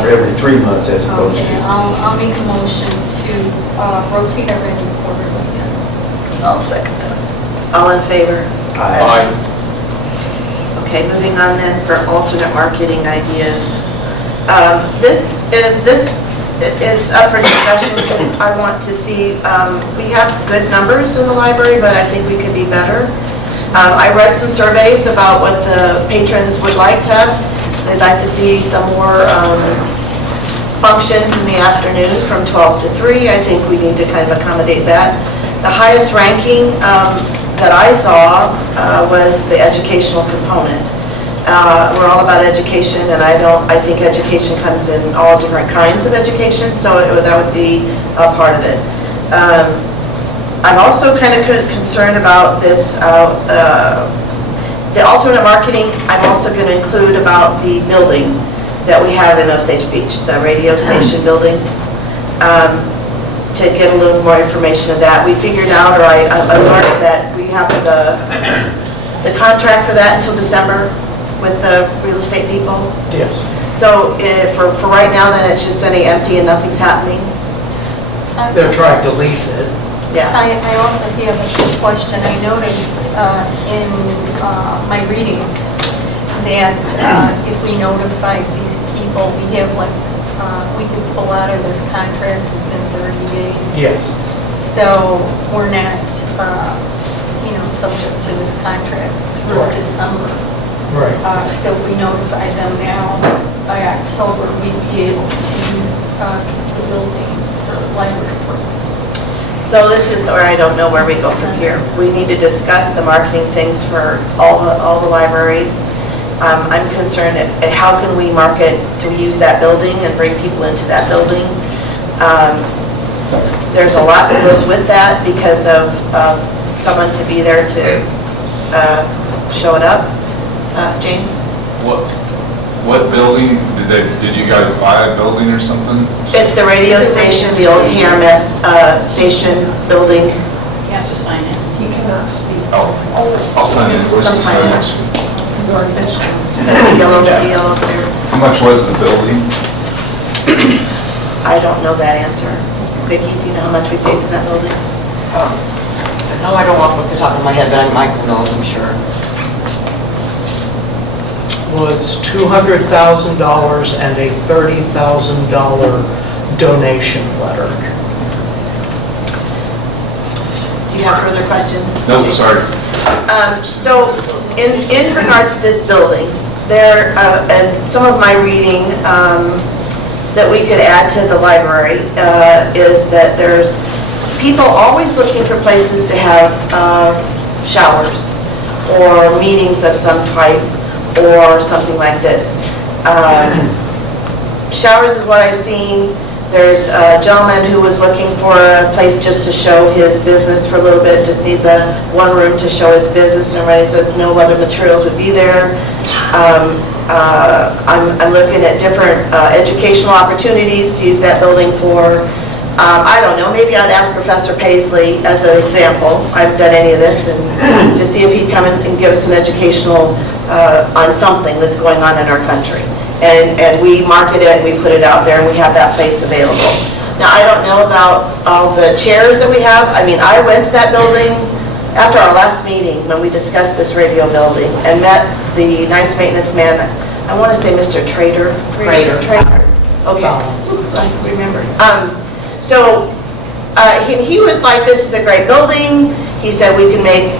every 3 months as opposed Okay, to. I'll make a motion to rotate our revenue quarterly. I'll second that. All in favor? Aye. Okay, moving on then for alternate marketing ideas. This is up for discussion because I want to see, we have good numbers in the library, but I think we could be better. I read some surveys about what the patrons would like to have. They'd like to see some more functions in the afternoon from 12 to 3. I think we need to kind of accommodate that. The highest ranking that I saw was the educational component. We're all about education, and I think education comes in all different kinds of education, so that would be a part of it. I'm also kind of concerned about this, the alternate marketing. I'm also going to include about the building that we have in Osage Beach, the radio station building, to get a little more information of that. We figured out, or I learned that we have the contract for that until December with the real estate people. Yes. So for right now, then it's just sitting empty and nothing's happening? They're trying to lease it. Yeah. I also have a quick question. I noticed in my readings that if we notify these people, we have we could pull out of this contract within 30 days. Yes. So we're not, subject to this contract through Right. December. Right. So if we notify them now, by October, we'd be able to use the building for library purposes. So this is, or I don't know where we go from here. We need to discuss the marketing things for all the libraries. I'm concerned at how can we market to use that building and bring people into that building. There's a lot that goes with that because of someone to be there to show it up. James? What building, did you guys buy a building or something? It's the radio station, the old KRMS station building. He has to sign in. He cannot speak. Oh, I'll sign it. Where's the Some signature? Yellow there. How much was the building? I don't know that answer. Vicki, do you know how much we paid for that building? No, I don't off the top of my head, but Michael knows, I'm sure. Was $200,000 and a $30,000 donation letter. Do you have further questions? No, sorry. So in regards to this building, there, and some of my reading that we could add to the library is that there's people always looking for places to have showers or meetings of some type or something like this. Showers is what I've seen. There's a gentleman who was looking for a place just to show his business for a little bit, just needs one room to show his business, and everybody says no other materials would be there. I'm looking at different educational opportunities to use that building for. I don't know, maybe I'd ask Professor Paisley as an example. I haven't done any of this, and to see if he'd come in and give us an educational on something that's going on in our country. and we market it, and we put it out there, and we have that place available. Now, I don't know about all the chairs that we have. I mean, I went to that building after our last meeting when we discussed this radio building and met the nice maintenance man. I want to say Mr. Trader. Trader. Okay, I remembered. So he was like, this is a great building. He said we can make,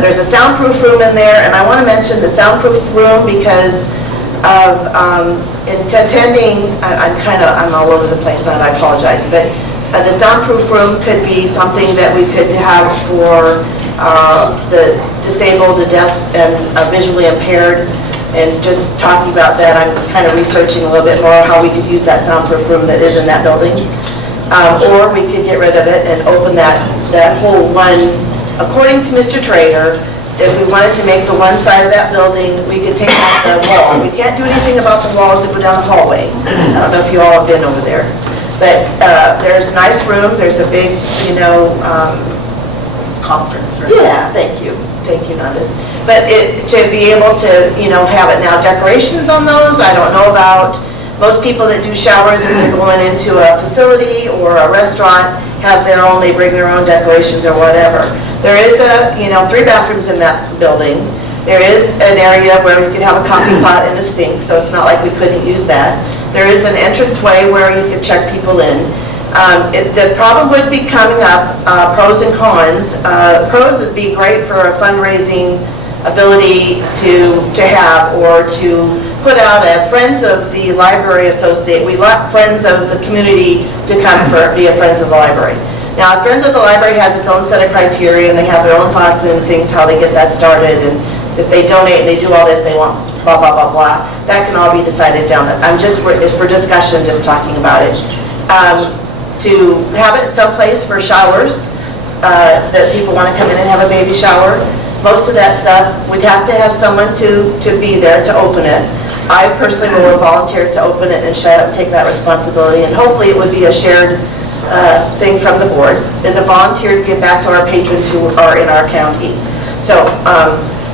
there's a soundproof room in there, and I want to mention the soundproof room because of attending, I'm all over the place and I apologize, but the soundproof room could be something that we could have for the disabled, the deaf, and visually impaired. And just talking about that, I'm kind of researching a little bit more how we could use that soundproof room that is in that building. Or we could get rid of it and open that whole one, according to Mr. Trader, if we wanted to make the one side of that building, we could take out the wall. We can't do anything about the walls that go down the hallway. I don't know if you all have been over there. But there's a nice room, there's a big, Conference room. yeah, thank you, Nandis. But to be able to, have it now, decorations on those, I don't know about. Most people that do showers, if they're going into a facility or a restaurant, have their own, they bring their own decorations or whatever. There is 3 bathrooms in that building. There is an area where you could have a coffee pot and a sink, so it's not like we couldn't use that. There is an entranceway where you could check people in. The problem would be coming up, pros and cons. Pros would be great for a fundraising ability to have, or to put out a Friends of the Library Associate. We want Friends of the community to come be a Friends of the Library. Now, Friends of the Library has its own set of criteria, and they have their own thoughts and things, how they get that started, and if they donate and they do all this, they want blah, blah, blah, blah. That can all be decided down. I'm just, for discussion, just talking about it. To have it someplace for showers, that people want to come in and have a baby shower. Most of that stuff, we'd have to have someone to be there to open it. I personally will volunteer to open it and shut up, take that responsibility, and hopefully it would be a shared thing from the board, is a volunteer to give back to our patrons who are in our county. So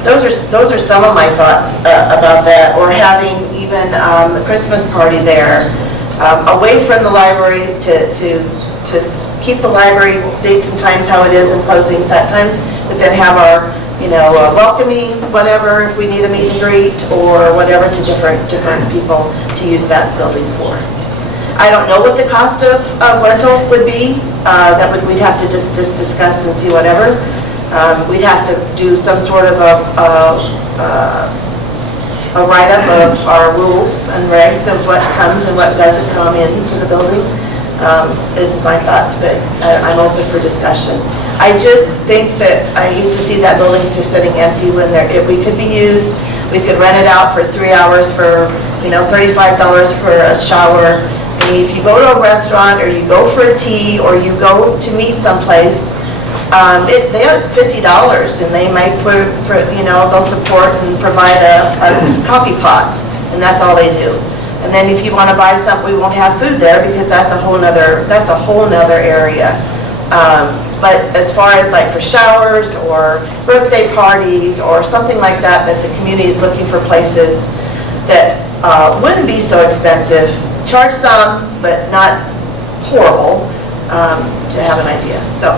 those are some of my thoughts about that, or having even a Christmas party there. Away from the library to keep the library dates and times how it is and closings at times, but then have our, welcoming, whatever, if we need a meet and greet or whatever, to different people to use that building for. I don't know what the cost of rental would be. We'd have to just discuss and see whatever. We'd have to do some sort of a write-up of our rules and regs of what comes and what doesn't come into the building, is my thoughts, but I'm open for discussion. I just think that I hate to see that building's just sitting empty when we could be used. We could rent it out for 3 hours for, $35 for a shower. I mean, if you go to a restaurant, or you go for a tea, or you go to meet someplace, they have $50, and they might they'll support and provide a coffee pot, and that's all they do. And then if you want to buy something, we won't have food there because that's a whole nother area. But as far as like for showers or birthday parties or something like that, that the community is looking for places that wouldn't be so expensive, charge some, but not horrible, to have an idea. So,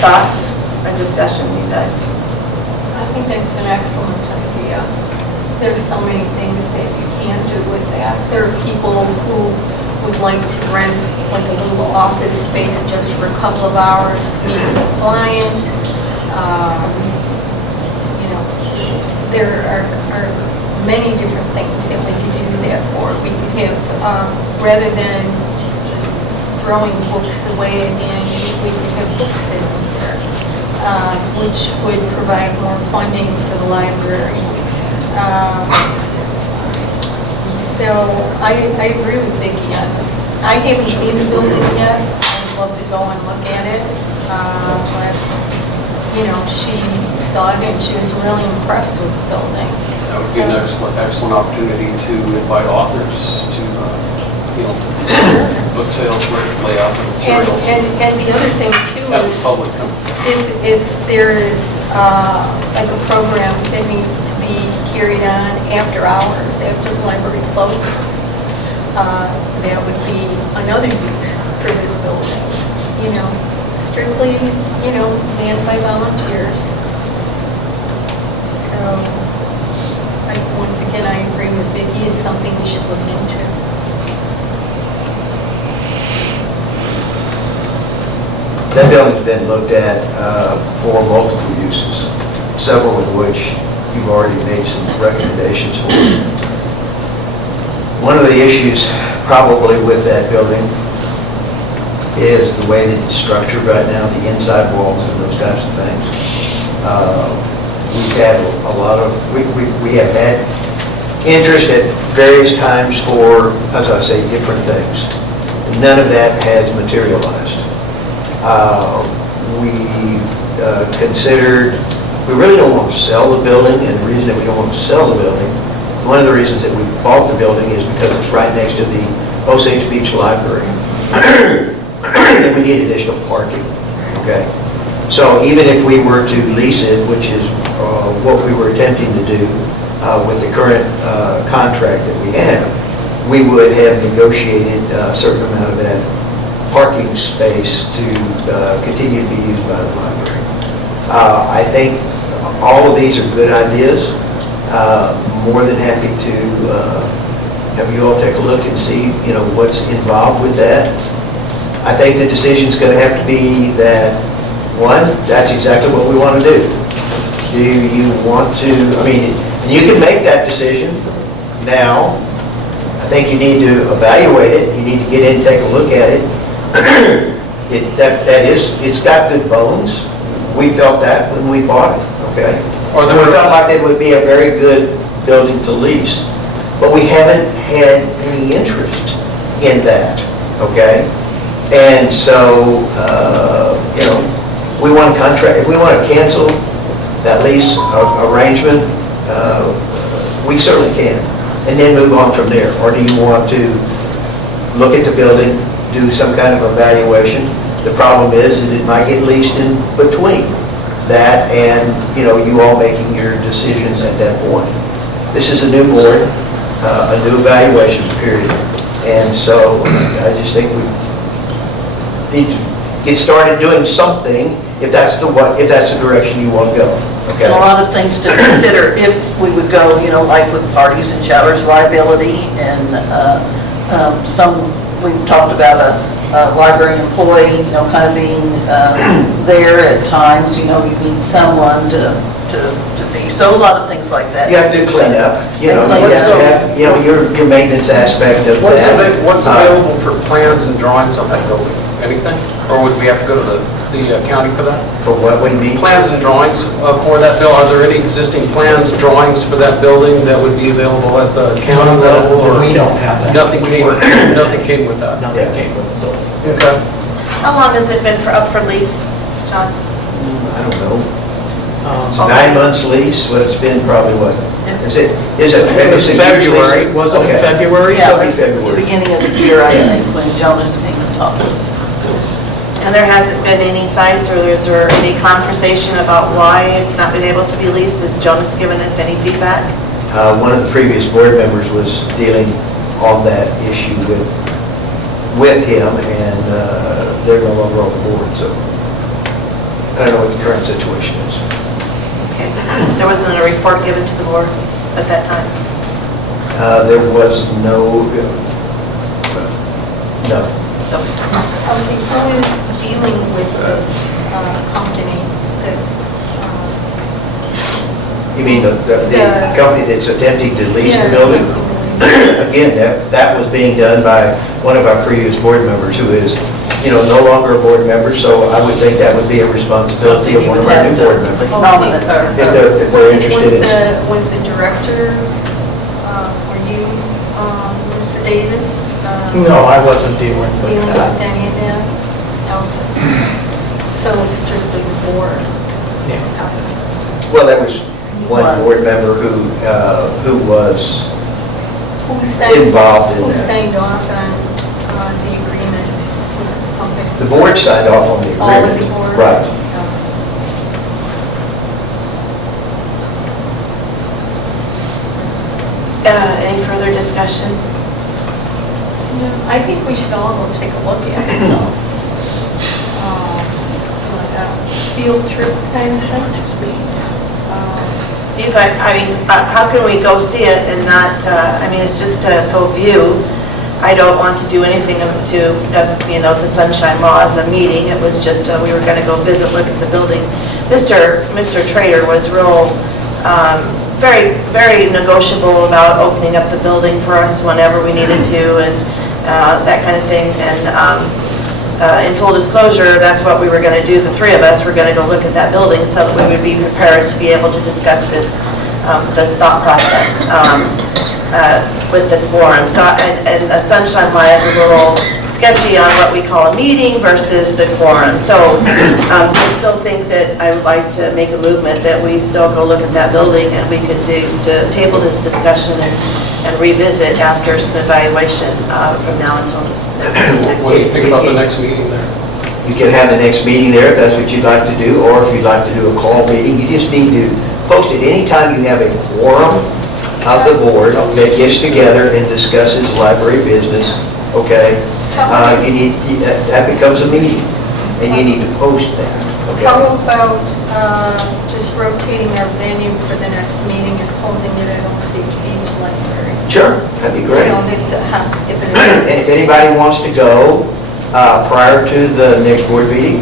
thoughts or discussion, you guys? I think that's an excellent idea. There's so many things that you can do with that. There are people who would like to rent like a little office space just for a couple of hours to meet with a client. There are many different things that we could use that for. We could have, rather than just throwing books away again, we could have book sales there, which would provide more funding for the library. So I agree with Vicki on this. I haven't seen the building yet. I'd love to go and look at it. But, she saw it and she was really impressed with the building. That would be an excellent opportunity to invite authors to, book sales where to lay out the materials. And the other thing too Have the is, public come. if there is like a program that needs to be carried on after hours, after the library closes. That would be another use for this building, strictly, manned by volunteers. So, once again, I agree with Vicki, it's something we should look into. That building's been looked at for multiple uses, several of which you've already made some recommendations for. One of the issues probably with that building is the way that it's structured right now, the inside walls and those types of things. We've had a lot of, we have had interest at various times for, as I say, different things. None of that has materialized. We considered, we really don't want to sell the building, and the reason that we don't want to sell the building, one of the reasons that we bought the building is because it's right next to the Osage Beach Library. And we need additional parking, okay? So even if we were to lease it, which is what we were attempting to do with the current contract that we have, we would have negotiated a certain amount of that parking space to continue to be used by the library. I think all of these are good ideas. More than happy to have you all take a look and see, what's involved with that. I think the decision's going to have to be that, one, that's exactly what we want to do. Do you want to, you can make that decision now. I think you need to evaluate it. You need to get in and take a look at it. It's got good bones. We felt that when we bought it, okay? We felt like it would be a very good building to lease, but we haven't had any interest in that, okay? And so, we want to contract, if we want to cancel that lease arrangement, we certainly can, and then move on from there. Or do you want to look at the building, do some kind of evaluation? The problem is that it might get leased in between that and, you all making your decisions at that point. This is a new board, a new evaluation period, and so I just think we need to get started doing something if that's the direction you want to go. Okay. And a lot of things to consider if we would go, like with parties and showers liability, and we've talked about a library employee, kind of being there at times, you need someone to be, so a lot of things like that. You have to clean up, you have to have, your maintenance aspect of that. What's available for plans and drawings on that building? Anything? Or would we have to go to the county for that? For what would be? Plans and drawings for that bill. Are there any existing plans, drawings for that building that would be available at the county level? Or We don't have that. Nothing came with that? Nothing came with the building. Okay. How long has it been up for lease, John? I don't know. It's a 9 months lease, what it's been probably what? Is it February, was it in February? Yeah, It'll be it was the February. beginning of the year, I think, when Jonas came to talk. And there hasn't been any sites, or is there any conversation about why it's not been able to be leased? Has Jonas given us any feedback? One of the previous board members was dealing on that issue with him, and they're no longer on the board, so I don't know what the current situation is. Okay. There wasn't a report given to the board at that time? There was no. Okay, who is dealing with this company that's... You mean the company that's attempting to lease the Yeah. building? Again, that was being done by one of our previous board members who is, no longer a board member, so I would think that would be a responsibility of one of our new board members. Nominate her. If they're interested in. Was the director, were you, Mr. Davis? No, I wasn't dealing with Dealing with that. any of that? Okay. So it's strictly the board? Yeah. Okay. Well, there was one board member who was Who signed- involved in Who that. signed off on the agreement with this company? The board signed off on the All of agreement. the board? Oh. Right. Okay. Any further discussion? I think we should all go take a look at it. Like a field trip kind of stuff. How can we go see it and not, it's just to go view. I don't want to do anything the Sunshine Law as a meeting. It was just, we were going to go visit, look at the building. Mr. Trader was real, very, very negotiable about opening up the building for us whenever we needed to, and that kind of thing. And in full disclosure, that's what we were going to do. The three of us were going to go look at that building so that we would be prepared to be able to discuss this thought process with the quorum. So, and the Sunshine Law is a little sketchy on what we call a meeting versus the quorum. So I still think that I would like to make a movement that we still go look at that building, and we could table this discussion and revisit after some evaluation from now until next What do you think about the next meeting there? You can have the next meeting there if that's what you'd like to do, or if you'd like to do a call meeting. You just need to post it anytime you have a quorum of the board that gets together and discusses library business, okay? That becomes a meeting, and you need to post that, okay? How about just rotating our venue for the next meeting and holding it at Osage Library? Sure, that'd be great. You know, it's skipping And if anybody wants to go prior to the next board meeting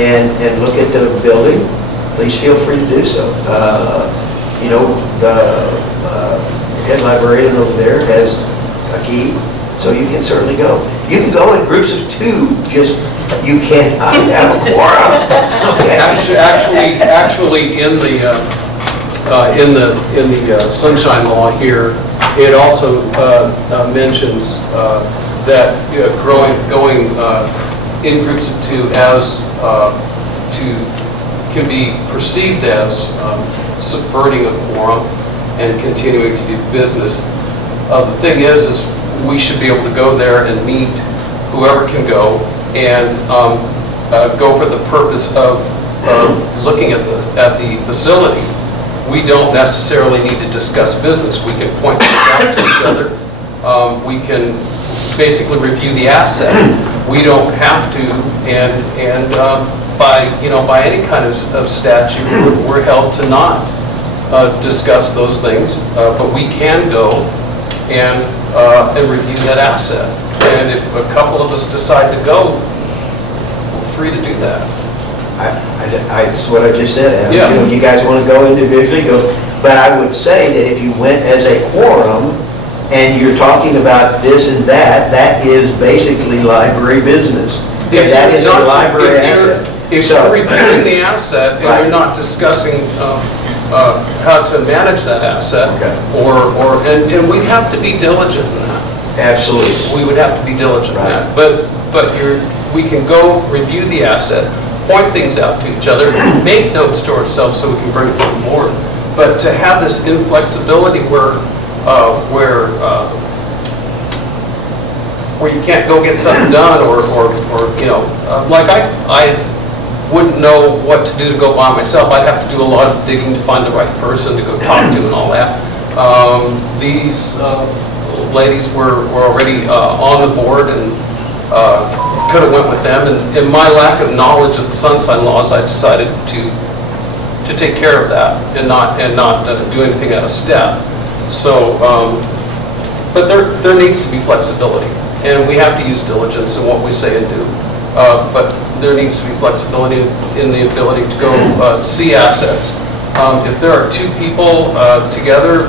and look at the building, please feel free to do so. The head librarian over there has a key, so you can certainly go. You can go in groups of two, just you cannot have a quorum. Okay. Actually, in the Sunshine Law here, it also mentions that going in groups of two can be perceived as subverting a quorum and continuing to do business. The thing is we should be able to go there and meet whoever can go and go for the purpose of looking at the facility. We don't necessarily need to discuss business. We can point things out to each other. We can basically review the asset. We don't have to, and by any kind of statute, we're held to not discuss those things, but we can go and review that asset. And if a couple of us decide to go, we're free to do that. That's what I just said, Adam. Yeah. You guys want to go individually, go. But I would say that if you went as a quorum and you're talking about this and that is basically library business. If that is a not, library asset. If you're reviewing the asset and Right. you're not discussing how to manage that asset, Okay. and we have to be diligent in that. Absolutely. We would have to be diligent in Right. that. But we can go review the asset, point things out to each other, make notes to ourselves so we can bring it to the board. But to have this inflexibility where you can't go get something done, or like I wouldn't know what to do to go by myself. I'd have to do a lot of digging to find the right person to go talk to and all that. These ladies were already on the board and could have went with them. And in my lack of knowledge of the Sunshine Laws, I decided to take care of that and not do anything out of step. So, but there needs to be flexibility, and we have to use diligence in what we say and do. But there needs to be flexibility in the ability to go see assets. If there are two people together,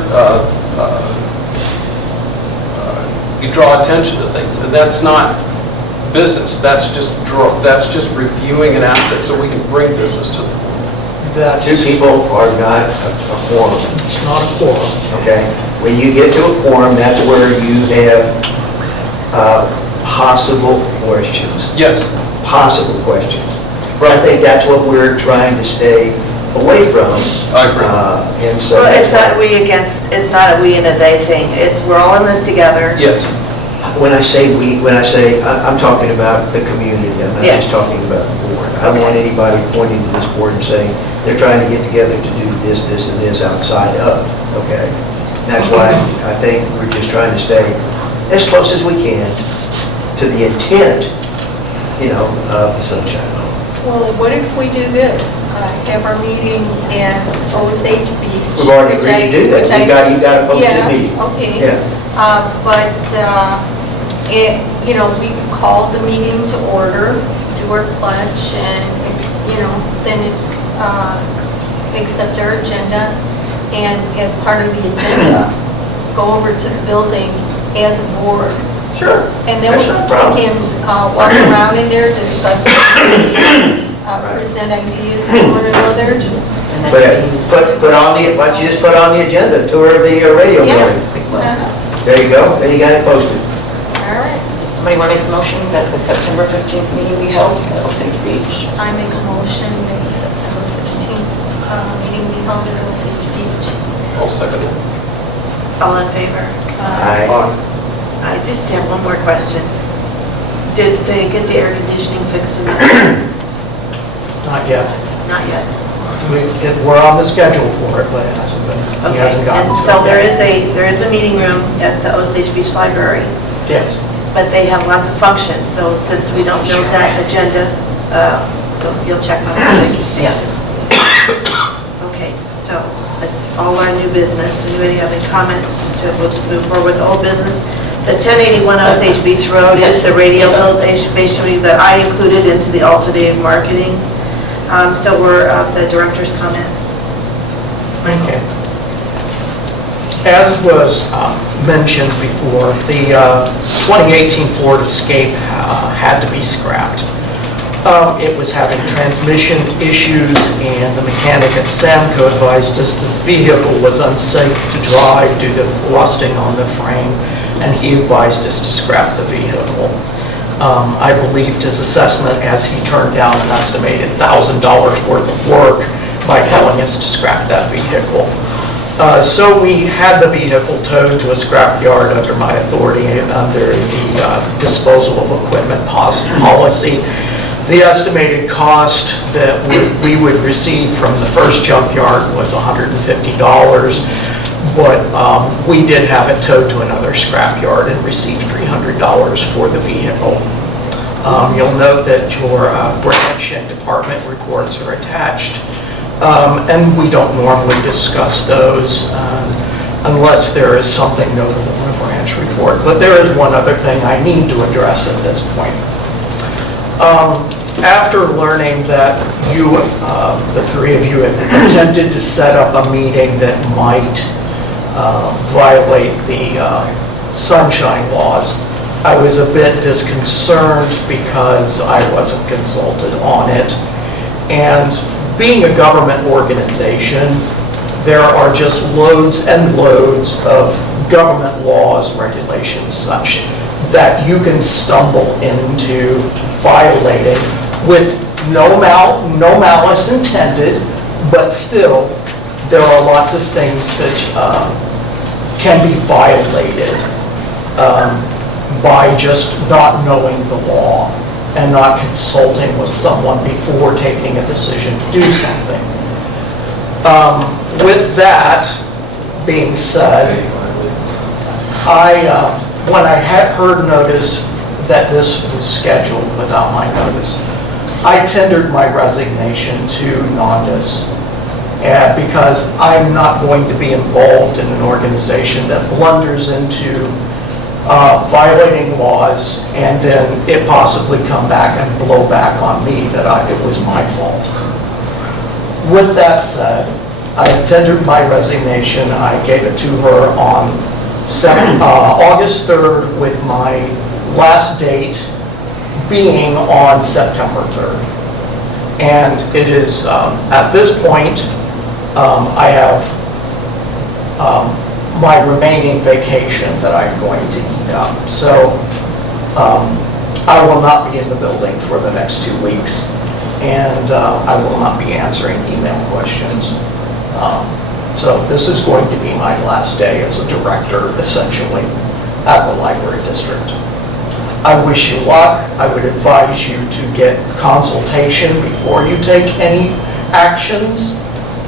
you draw attention to things, and that's not business. That's just reviewing an asset so we can bring business to them. Two people are not a quorum. It's not a quorum. Okay? When you get to a quorum, that's where you have possible questions. Yes. Possible questions. I think that's what we're trying to stay away from. I agree. And so Well, it's that's not why- it's not a we and a they thing. We're all in this together. Yes. When I say we, I'm talking about the community. I'm not Yes. just talking about the board. I don't want anybody pointing to this board and saying they're trying to get together to do this, this, and this outside of, okay? That's why I think we're just trying to stay as close as we can to the intent, of the Sunshine Law. Well, what if we do this? Have our meeting in Osage Beach? We've already agreed to do that. You got to post the meeting. Yeah, okay. Yeah. But, we call the meeting to order, do our pledge, and, then accept our agenda. And as part of the agenda, go over to the building as a board. Sure. And then That's we not a problem. can walk around in there, discuss, present ideas to one another. And that's But meetings. put on the, why don't you just put on the agenda, tour of the radio Yeah. building. There you go, then you got it posted. All right. Somebody want to make a motion that the September 15th meeting be held at Osage Beach? I make a motion that the September 15th meeting be held at Osage Beach. I'll second it. All in favor? Aye. I just have one more question. Did they get the air conditioning fixed in the, Not yet. not yet? We're on the schedule for it, but it hasn't been, he Okay, hasn't gotten to and it. so there is a meeting room at the Osage Beach Library, Yes. but they have lots of functions, so since we don't know that agenda, you'll check on that, Vicki? Yes. Okay, so that's all our new business. Anybody have any comments? We'll just move forward with the old business. The 1081 Osage Beach Road is the radio basically that I included into the alternative marketing. So we're the director's comments. Okay. As was mentioned before, the 2018 Ford Escape had to be scrapped. It was having transmission issues, and the mechanic at Samco advised us that the vehicle was unsafe to drive due to rusting on the frame, and he advised us to scrap the vehicle. I believed his assessment as he turned down an estimated $1,000 worth of work by telling us to scrap that vehicle. So we had the vehicle towed to a scrap yard under my authority under the disposal of equipment policy. The estimated cost that we would receive from the first junkyard was $150, but we did have it towed to another scrap yard and received $300 for the vehicle. You'll note that your branch and department reports are attached, and we don't normally discuss those unless there is something notable in a branch report. But there is one other thing I need to address at this point. After learning that you, the three of you, had attempted to set up a meeting that might violate the sunshine laws, I was a bit disconcerted because I wasn't consulted on it. And being a government organization, there are just loads and loads of government laws, regulations, such that you can stumble into violating with no malice intended, but still, there are lots of things that can be violated by just not knowing the law and not consulting with someone before taking a decision to do something. With that being said, when I had heard notice that this was scheduled without my notice, I tendered my resignation to Nondas because I'm not going to be involved in an organization that blunders into violating laws and then it possibly come back and blow back on me that it was my fault. With that said, I tendered my resignation. I gave it to her on August 3rd with my last date being on September 3rd. And it is, at this point, I have my remaining vacation that I'm going to eat up. So I will not be in the building for the next 2 weeks, and I will not be answering email questions. So this is going to be my last day as a director, essentially, at the library district. I wish you luck. I would advise you to get consultation before you take any actions,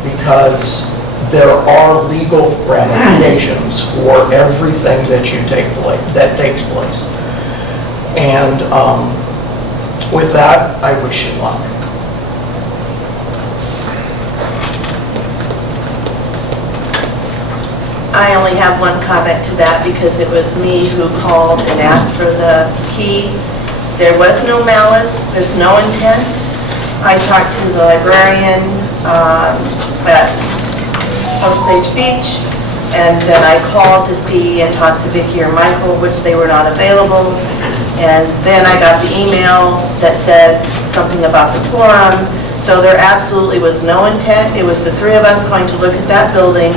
because there are legal ramifications for everything that takes place. And with that, I wish you luck. I only have one comment to that because it was me who called and asked for the key. There was no malice, there's no intent. I talked to the librarian at Osage Beach, and then I called to see and talk to Vicki or Michael, which they were not available. And then I got the email that said something about the quorum. So there absolutely was no intent. It was the three of us going to look at that building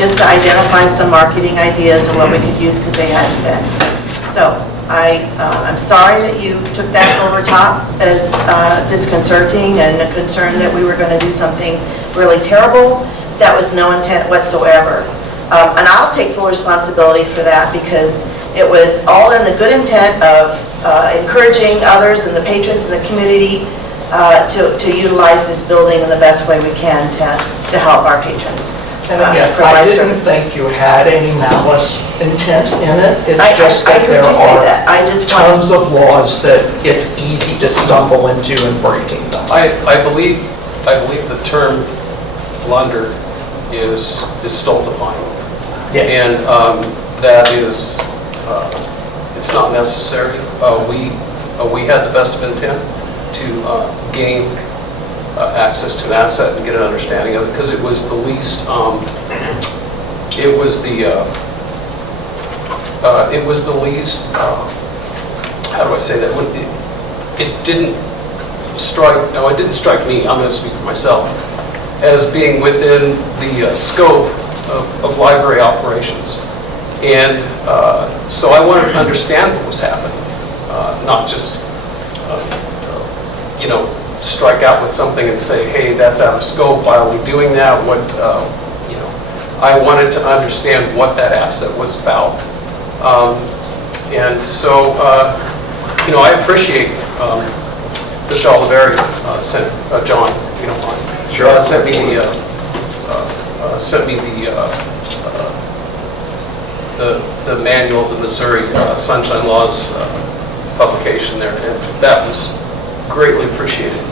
just to identify some marketing ideas and what we could use because they hadn't been. So I'm sorry that you took that over top as disconcerting and a concern that we were going to do something really terrible. That was no intent whatsoever. And I'll take full responsibility for that because it was all in the good intent of encouraging others and the patrons in the community to utilize this building in the best way we can to help our patrons. And again, I didn't think you had any malice intent in it. It's just that there are tons of laws that it's easy to stumble into and breaking them. I believe the term blunder is stultifying. Yeah. And that is, it's not necessary. We had the best of intent to gain access to an asset and get an understanding of it because it was the least, how do I say that? It didn't strike me, I'm going to speak for myself, as being within the scope of library operations. And so I wanted to understand what was happening, not just, strike out with something and say, hey, that's out of scope, why are we doing that? I wanted to understand what that asset was about. And so, I appreciate Mr. Oliveri sent, John, if you don't mind. Sure. Sent me the manual of the Missouri Sunshine Laws publication there, and that was greatly appreciated.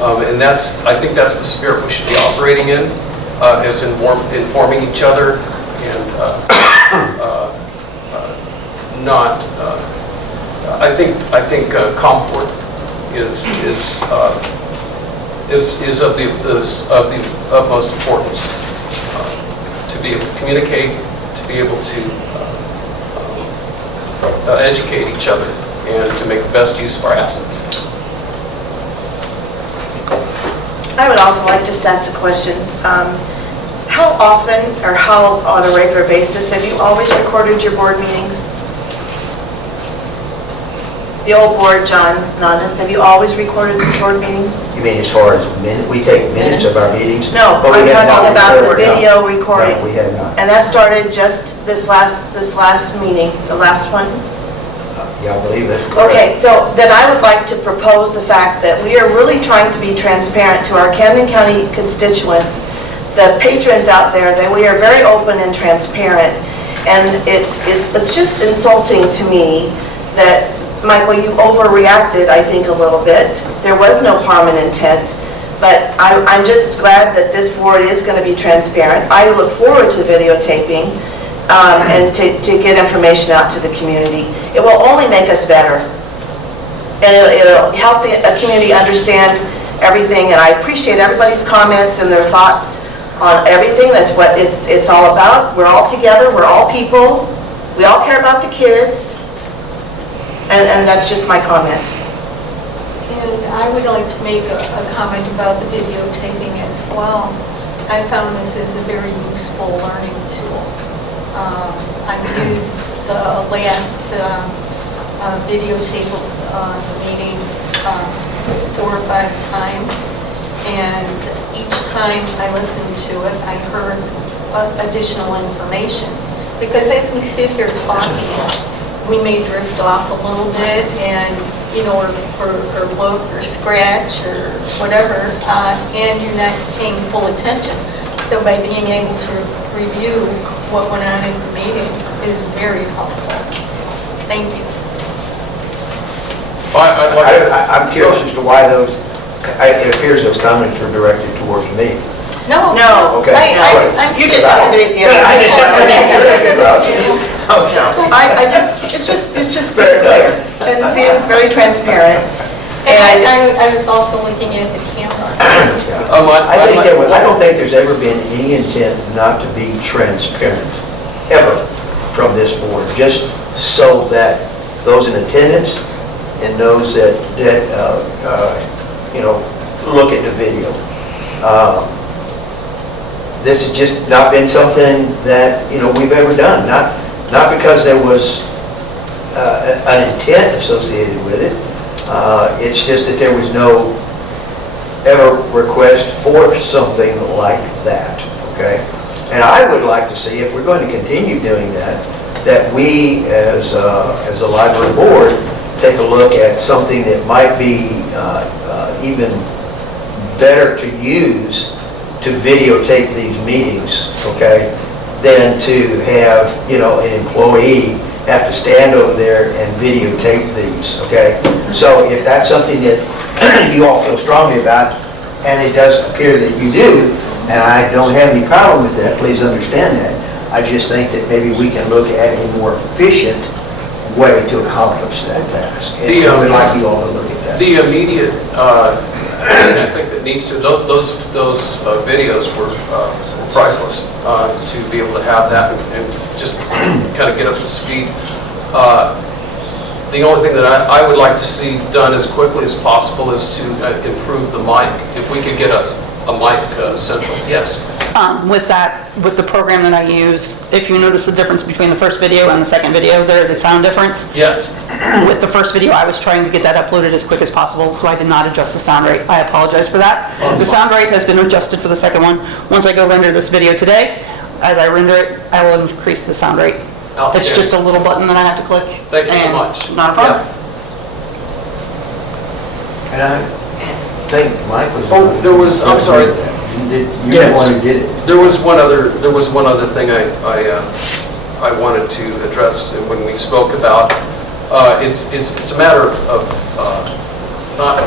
And I think that's the spirit we should be operating in, is informing each other and not. I think Comport is of the utmost importance to be able to communicate, to be able to educate each other, and to make the best use of our assets. I would also like just to ask a question. How often or how on a regular basis have you always recorded your board meetings? The old board, John Nunez, have you always recorded these board meetings? You mean as far as we take minutes of our meetings? No, But we I'm have talking not about the recorded, no. video recording. No, we have not. And that started just this last meeting, the last one? Yeah, I believe that's correct. Okay, so then I would like to propose the fact that we are really trying to be transparent to our Camden County constituents, the patrons out there, that we are very open and transparent. And it's just insulting to me that, Michael, you overreacted, I think, a little bit. There was no harm in intent, but I'm just glad that this board is going to be transparent. I look forward to videotaping and to get information out to the community. It will only make us better. And it'll help the community understand everything, and I appreciate everybody's comments and their thoughts on everything. That's what it's all about. We're all together, we're all people, we all care about the kids, and that's just my comment. And I would like to make a comment about the videotaping as well. I found this is a very useful learning tool. I viewed the last videotape of the meeting 4 or 5 times, and each time I listened to it, I heard additional information. Because as we sit here talking, we may drift off a little bit and, or look or scratch or whatever, and you're not paying full attention. So by being able to review what went on in the meeting is very helpful. Thank you. I'd like to... I'm curious as to why those, it appears those comments were directed towards me. No. No, Okay. I'm You just have to do it the other way. I just have to do it the other way. It's just very clear and being very transparent. And I was also looking at the camera. I don't think there's ever been any intent not to be transparent, ever, from this board, just so that those in attendance and those that look at the video. This has just not been something that, we've ever done, not because there was an intent associated with it. It's just that there was no ever request for something like that, okay? And I would like to see, if we're going to continue doing that, that we, as a library board, take a look at something that might be even better to use to videotape these meetings, okay, than to have, an employee have to stand over there and videotape these, okay? So if that's something that you all feel strongly about, and it does appear that you do, and I don't have any problem with that, please understand that. I just think that maybe we can look at a more efficient way to accomplish that task. And I would like you all to look at that. The immediate, I think that needs to, those videos were priceless to be able to have that and just kind of get up to speed. The only thing that I would like to see done as quickly as possible is to improve the mic. If we could get a mic central, yes. With the program that I use, if you notice the difference between the first video and the second video, there is a sound difference. Yes. With the first video, I was trying to get that uploaded as quick as possible, so I did not adjust the sound rate. I apologize for that. The sound rate has been adjusted for the second one. Once I go render this video today, as I render it, I will increase the sound rate. It's just a little button that I have to click. Thank you so much. Not a problem. And I think Mike was... Oh, there was, I'm sorry. You're the one who did it. There was one other thing I wanted to address when we spoke about. It's a matter of not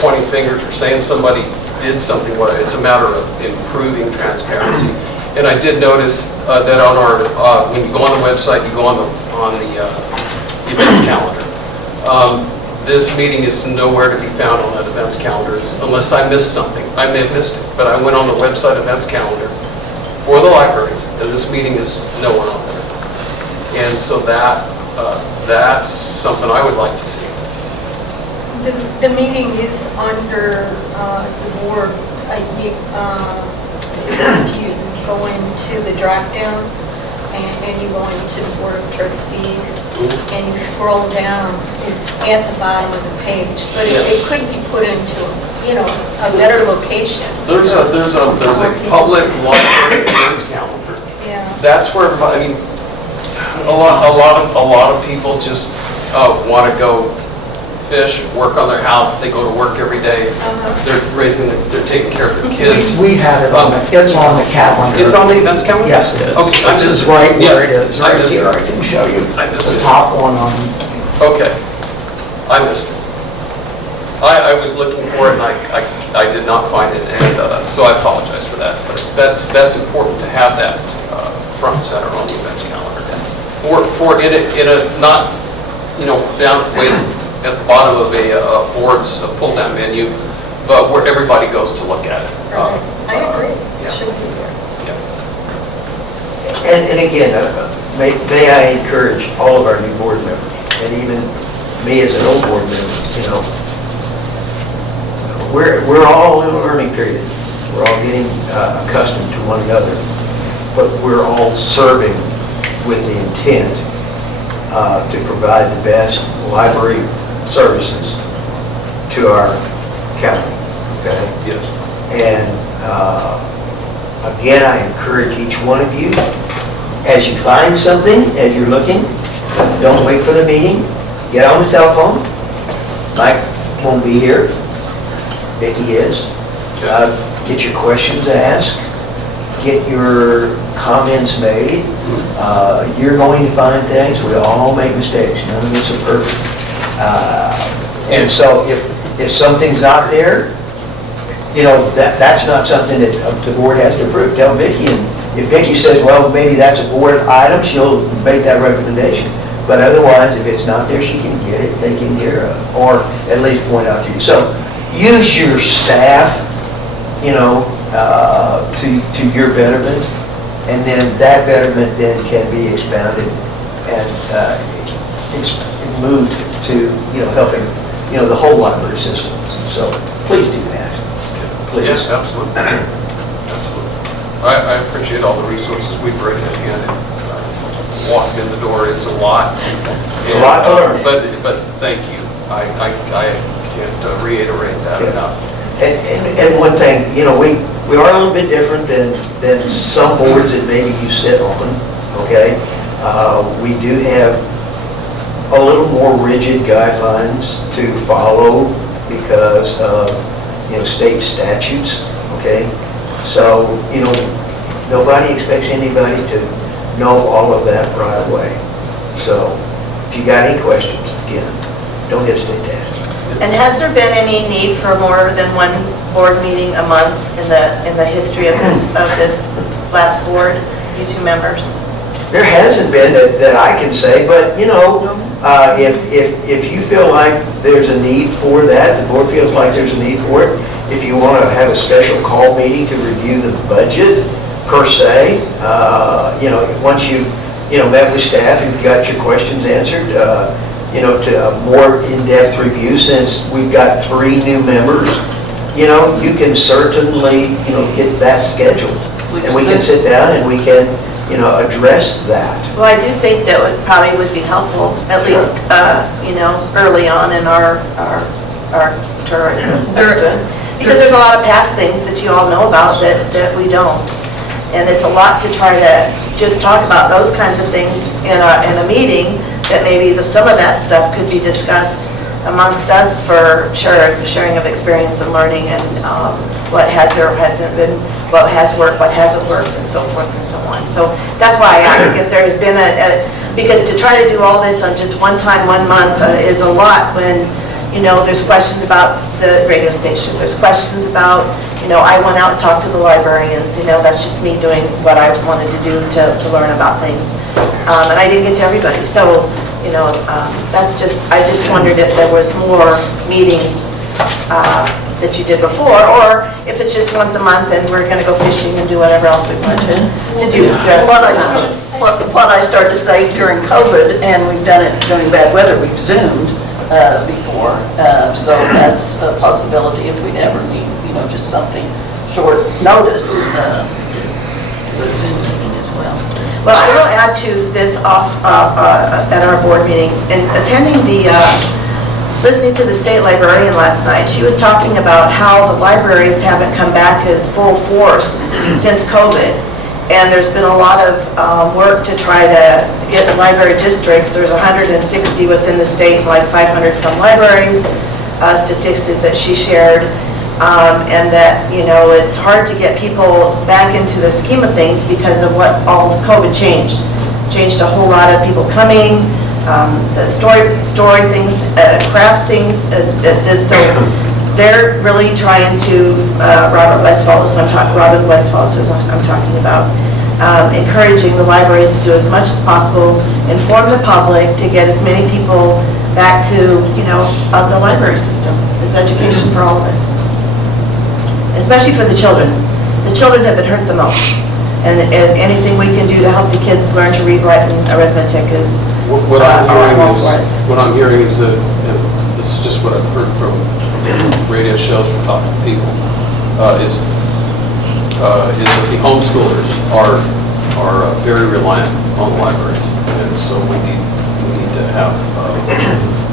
pointing fingers or saying somebody did something. It's a matter of improving transparency. And I did notice that on our when you go on the website, you go on the events calendar. This meeting is nowhere to be found on that events calendar unless I missed something. I may have missed it, but I went on the website events calendar for the libraries, and this meeting is nowhere on there. And so that's something I would like to see. The meeting is under the board. If you go into the drop-down and you go into the Board of Trustees and you scroll down, it's at the bottom of the page. But it could be put into, a better location. There's a public library events calendar. Yeah. That's where, a lot of people just want to go fish, work on their house. They go to work every day. They're taking care of their kids. We had it on it's on the calendar. It's on the events calendar? Yes, it is. Okay, This is right where it is, right missed here. it. I can show you. I missed The it. top one on, Okay, I missed it. I was looking for it and I did not find it, and so I apologize for that. But that's important to have that front and center on the events calendar. For in a not down way at the bottom of a board's pull-down menu, but where everybody goes to look at it. I agree. Yeah. It should be there. Yeah. And again, may I encourage all of our new board members, and even me as an old board member, we're all in a learning period. We're all getting accustomed to one another, but we're all serving with the intent to provide the best library services to our county, okay? Yes. And again, I encourage each one of you, as you find something, as you're looking, don't wait for the meeting, get on the telephone. Mike won't be here, Vicki is. Get your questions asked. get your comments made. You're going to find things, we all make mistakes, none of us are perfect. And so if something's not there, you know, that's not something that the board has to approve. Tell Vicki, and if Vicki says, well, maybe that's a board item, she'll make that recommendation. But otherwise, if it's not there, she can get it taken care of, or at least point out to you. So use your staff, you know, to your betterment, and then that betterment then can be expounded and it's moved to, you know, helping, you know, the whole library system. So please do that. Please. Yes, absolutely. Absolutely. I appreciate all the resources we bring in and walking in the door. It's a lot. It's a lot to learn. But thank you. I can't reiterate that enough. And one thing, you know, we are a little bit different than some boards that maybe you sit on, okay? We do have a little more rigid guidelines to follow because of, you know, state statutes, okay? So, you know, nobody expects anybody to know all of that right away. So, if you got any questions, again, don't hesitate to ask. And has there been any need for more than one board meeting a month in the history of this last board, you two members? There hasn't been that I can say, but you know, if you feel like there's a need for that, the board feels like there's a need for it, if you want to have a special call meeting to review the budget per se, you know, once you've, you know, met with staff and got your questions answered, you know, to a more in-depth review, since we've got 3 new members, you know, you can certainly, you know, get that scheduled. And we can sit down and we can, you know, address that. Well, I do think that probably would be helpful, at least, you know, early on in our term. Because there's a lot of past things that you all know about that we don't. And it's a lot to try to just talk about those kinds of things in a meeting, that maybe some of that stuff could be discussed amongst us for sure, sharing of experience and learning, and what has or hasn't been, what has worked, what hasn't worked, and so forth and so on. So that's why I ask if there's been because to try to do all this on just one time, 1 month is a lot when, you know, there's questions about the radio station, there's questions about, you know, I went out and talked to the librarians, you know, that's just me doing what I wanted to do to learn about things. And I didn't get to everybody. So, you know, I just wondered if there was more meetings that you did before, or if it's just once a month and we're going to go fishing and do whatever else we want to do. What I started to say during COVID, and we've done it during bad weather, we've Zoomed before, so that's a possibility if we ever need, you know, just something short notice, to a Zoom meeting as well. Well, I will add to this at our board meeting, and attending listening to the state librarian last night. She was talking about how the libraries haven't come back as full force since COVID. And there's been a lot of work to try to get the library districts. There's 160 within the state, like 500 some libraries, statistics that she shared. And that, you know, it's hard to get people back into the scheme of things because of what all COVID changed. Changed a whole lot of people coming, the story things, craft things. So they're really trying to, Robin Westphal is who I'm talking about, encouraging the libraries to do as much as possible, inform the public, to get as many people back to, you know, the library system. It's education for all of us. Especially for the children. The children have been hurt the most. And anything we can do to help the kids learn to read, write, and arithmetic is what I'm hearing is that, and this is just what I've heard from radio shows from talking to people, is that the homeschoolers are very reliant on libraries, and so we need to have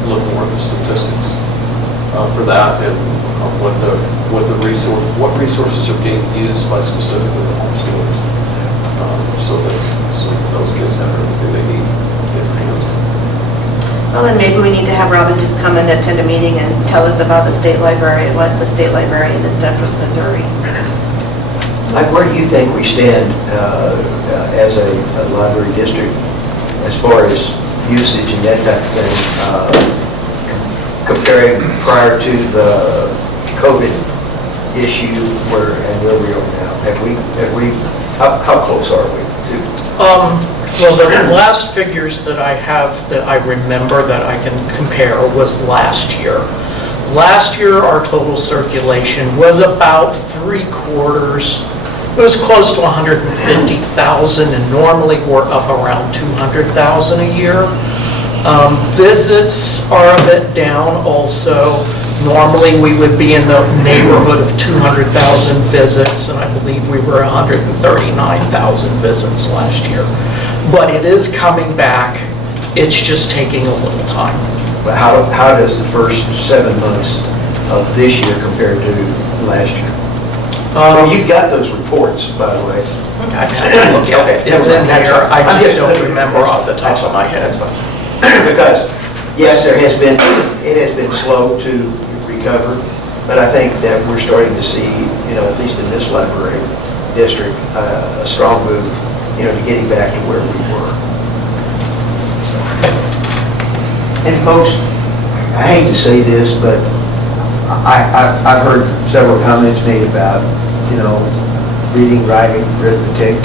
look more at the statistics for that, and what resources are being used by specifically the homeschoolers, so that those kids have everything they need to get their hands on. Well, then maybe we need to have Robin just come and attend a meeting and tell us about the state library and what the state librarian has done for Missouri. Mike, where do you think we stand as a library district as far as usage and that type of thing, comparing prior to the COVID issue and where we are now? How close are we to? Well, the last figures that I have, that I remember that I can compare was last year. Last year, our total circulation was about 3/4. It was close to 150,000, and normally we're up around 200,000 a year. Visits are a bit down also. Normally, we would be in the neighborhood of 200,000 visits, and I believe we were 139,000 visits last year. But it is coming back. It's just taking a little time. But how does the first 7 months of this year compare to last year? You've got those reports, by the way. I can look at it. It's in here. I just don't remember off the top of my head. Because, yes, it has been slow to recover, but I think that we're starting to see, at least in this library district, a strong move, to getting back to where we were. And folks, I hate to say this, but I've heard several comments made about, reading, writing, arithmetic.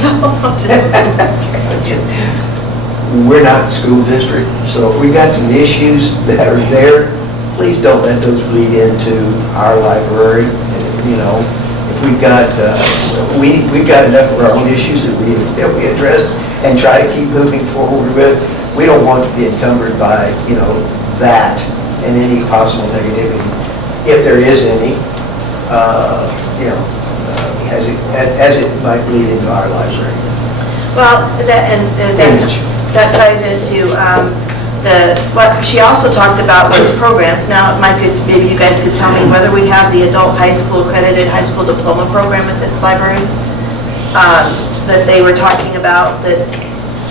We're not the school district, so if we've got some issues that are there, please don't let those bleed into our library. If we've got enough of our own issues that we address and try to keep moving forward with. We don't want to be encumbered by, that and any possible negativity, if there is any, as it might bleed into our library. Well, that ties into what she also talked about was programs. Now, maybe you guys could tell me whether we have the adult high school accredited high school diploma program at this library that they were talking about that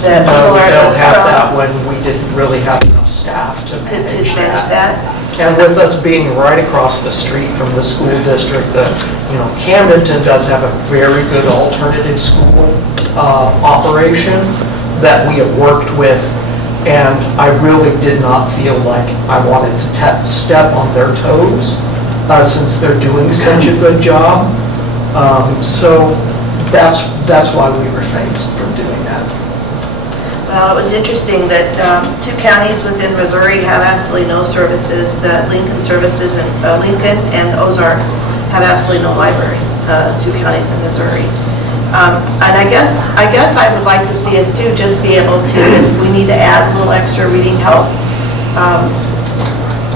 people We are. don't have that when we didn't really have enough staff to manage that. And with us being right across the street from the school district, Camdenton does have a very good alternative school operation that we have worked with, and I really did not feel like I wanted to step on their toes since they're doing such a good job. So that's why we refrained from doing that. Well, it was interesting that 2 counties within Missouri have absolutely no services. The Lincoln services and Lincoln and Ozark have absolutely no libraries. 2 counties in Missouri. And I guess I would like to see us too just be able to, if we need to add a little extra reading help,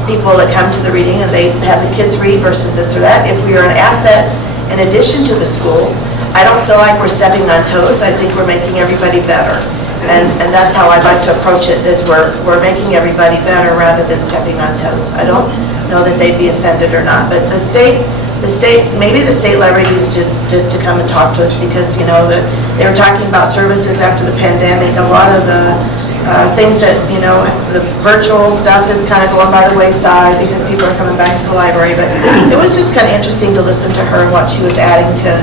people that come to the reading and they have the kids read versus this or that. If we are an asset in addition to the school, I don't feel like we're stepping on toes. I think we're making everybody better. And that's how I'd like to approach it, is we're making everybody better rather than stepping on toes. I don't know that they'd be offended or not, but maybe the state library needs just to come and talk to us, because, they were talking about services after the pandemic. A lot of the things that, the virtual stuff is kind of going by the wayside because people are coming back to the library, but it was just kind of interesting to listen to her and what she was adding to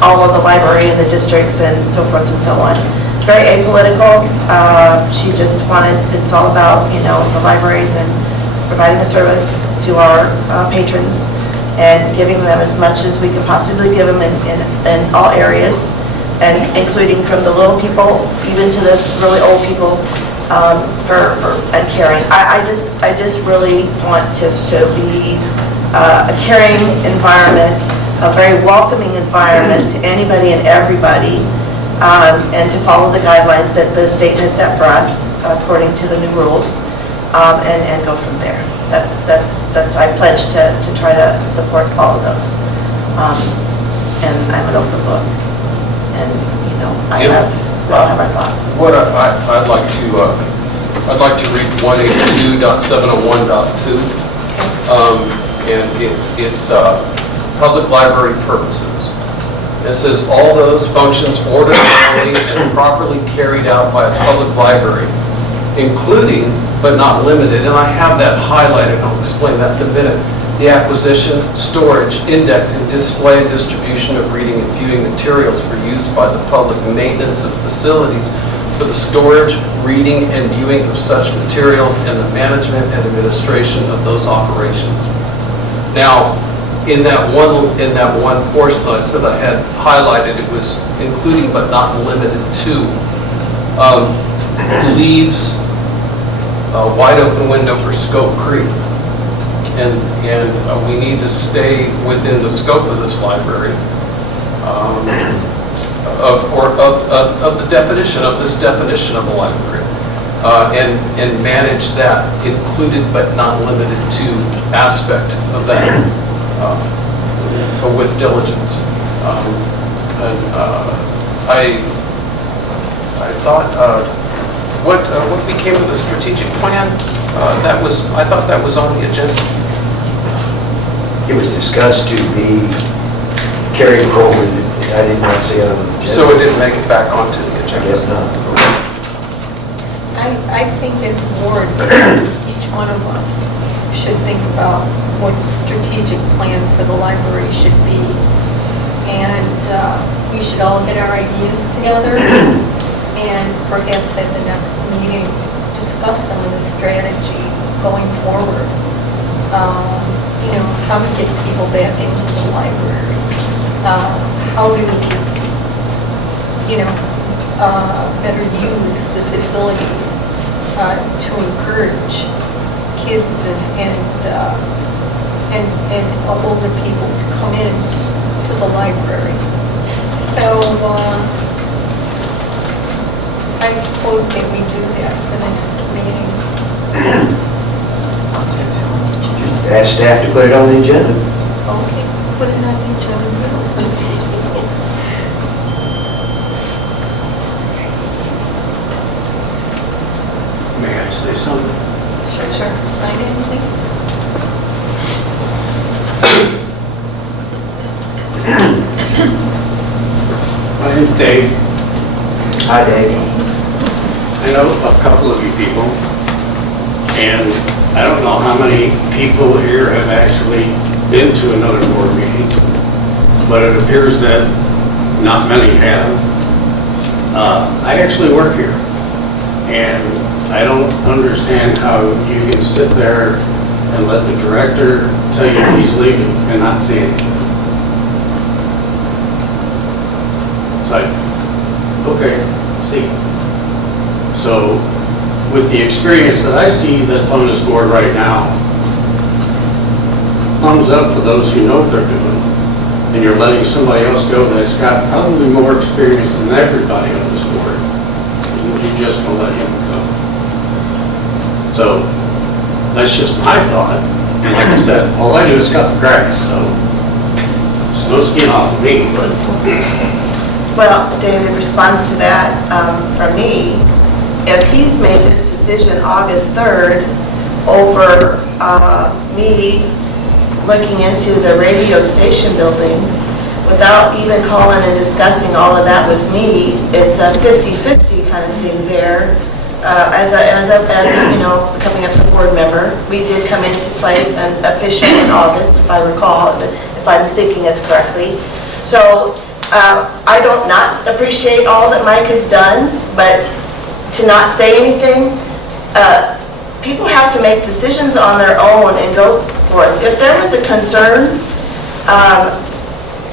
all of the library and the districts and so forth and so on. Very apolitical. She just wanted, it's all about, the libraries and providing a service to our patrons and giving them as much as we could possibly give them in all areas, and including from the little people even to the really old people, and caring. I just really want us to be a caring environment, a very welcoming environment to anybody and everybody, and to follow the guidelines that the state has set for us according to the new rules, and go from there. That's I pledge to try to support all of those. And I'm an open book, and I'll have our thoughts. What I'd like to read 182.701.2, and it's public library purposes. It says all those functions ordinarily and properly carried out by a public library, including but not limited, and I have that highlighted, I'll explain that in a minute, the acquisition, storage, indexing, display, and distribution of reading and viewing materials for use by the public, maintenance of facilities for the storage, reading, and viewing of such materials, and the management and administration of those operations. Now, in that one portion that I said I had highlighted, it was including but not limited to, leaves a wide open window for scope creep. And we need to stay within the scope of this library, of the definition of this definition of a library, and manage that included but not limited to aspect of that with diligence. I thought what became of the strategic plan? I thought that was on the agenda. It was discussed to be carried forward. I did not see it on the agenda. So it didn't make it back onto the I agenda? guess not. I think as a board, each one of us should think about what the strategic plan for the library should be. And we should all get our ideas together and perhaps at the next meeting, discuss some of the strategy going forward. You know, how to get people back into the library. How to, you know, better use the facilities to encourage kids and older people to come in to the library. So I propose that we do that for the next meeting. Just ask staff to put it on the agenda. Okay, put it on the agenda. May I say something? Sure. Sign anything? My name's Dave. Hi, Dave. I know a couple of you people, and I don't know how many people here have actually been to another board meeting, but it appears that not many have. I actually work here, and I don't understand how you can sit there and let the director tell you he's leaving and not say anything. It's like, okay, see. So with the experience that I see that's on this board right now, thumbs up for those who know what they're doing, and you're letting somebody else go that's got probably more experience than everybody on this board. You're just gonna let him go. So that's just my thought. And like I said, all I do is cut the grass, so there's no skin off of me, but. Well, David responds to that from me. If he's made this decision August 3rd over me looking into the radio station building without even calling and discussing all of that with me, it's a 50-50 kind of thing there. As a, you know, becoming a board member, we did come into play official in August, if I recall, if I'm thinking it's correctly. So I don't not appreciate all that Mike has done, but to not say anything, people have to make decisions on their own and go for it. If there was a concern,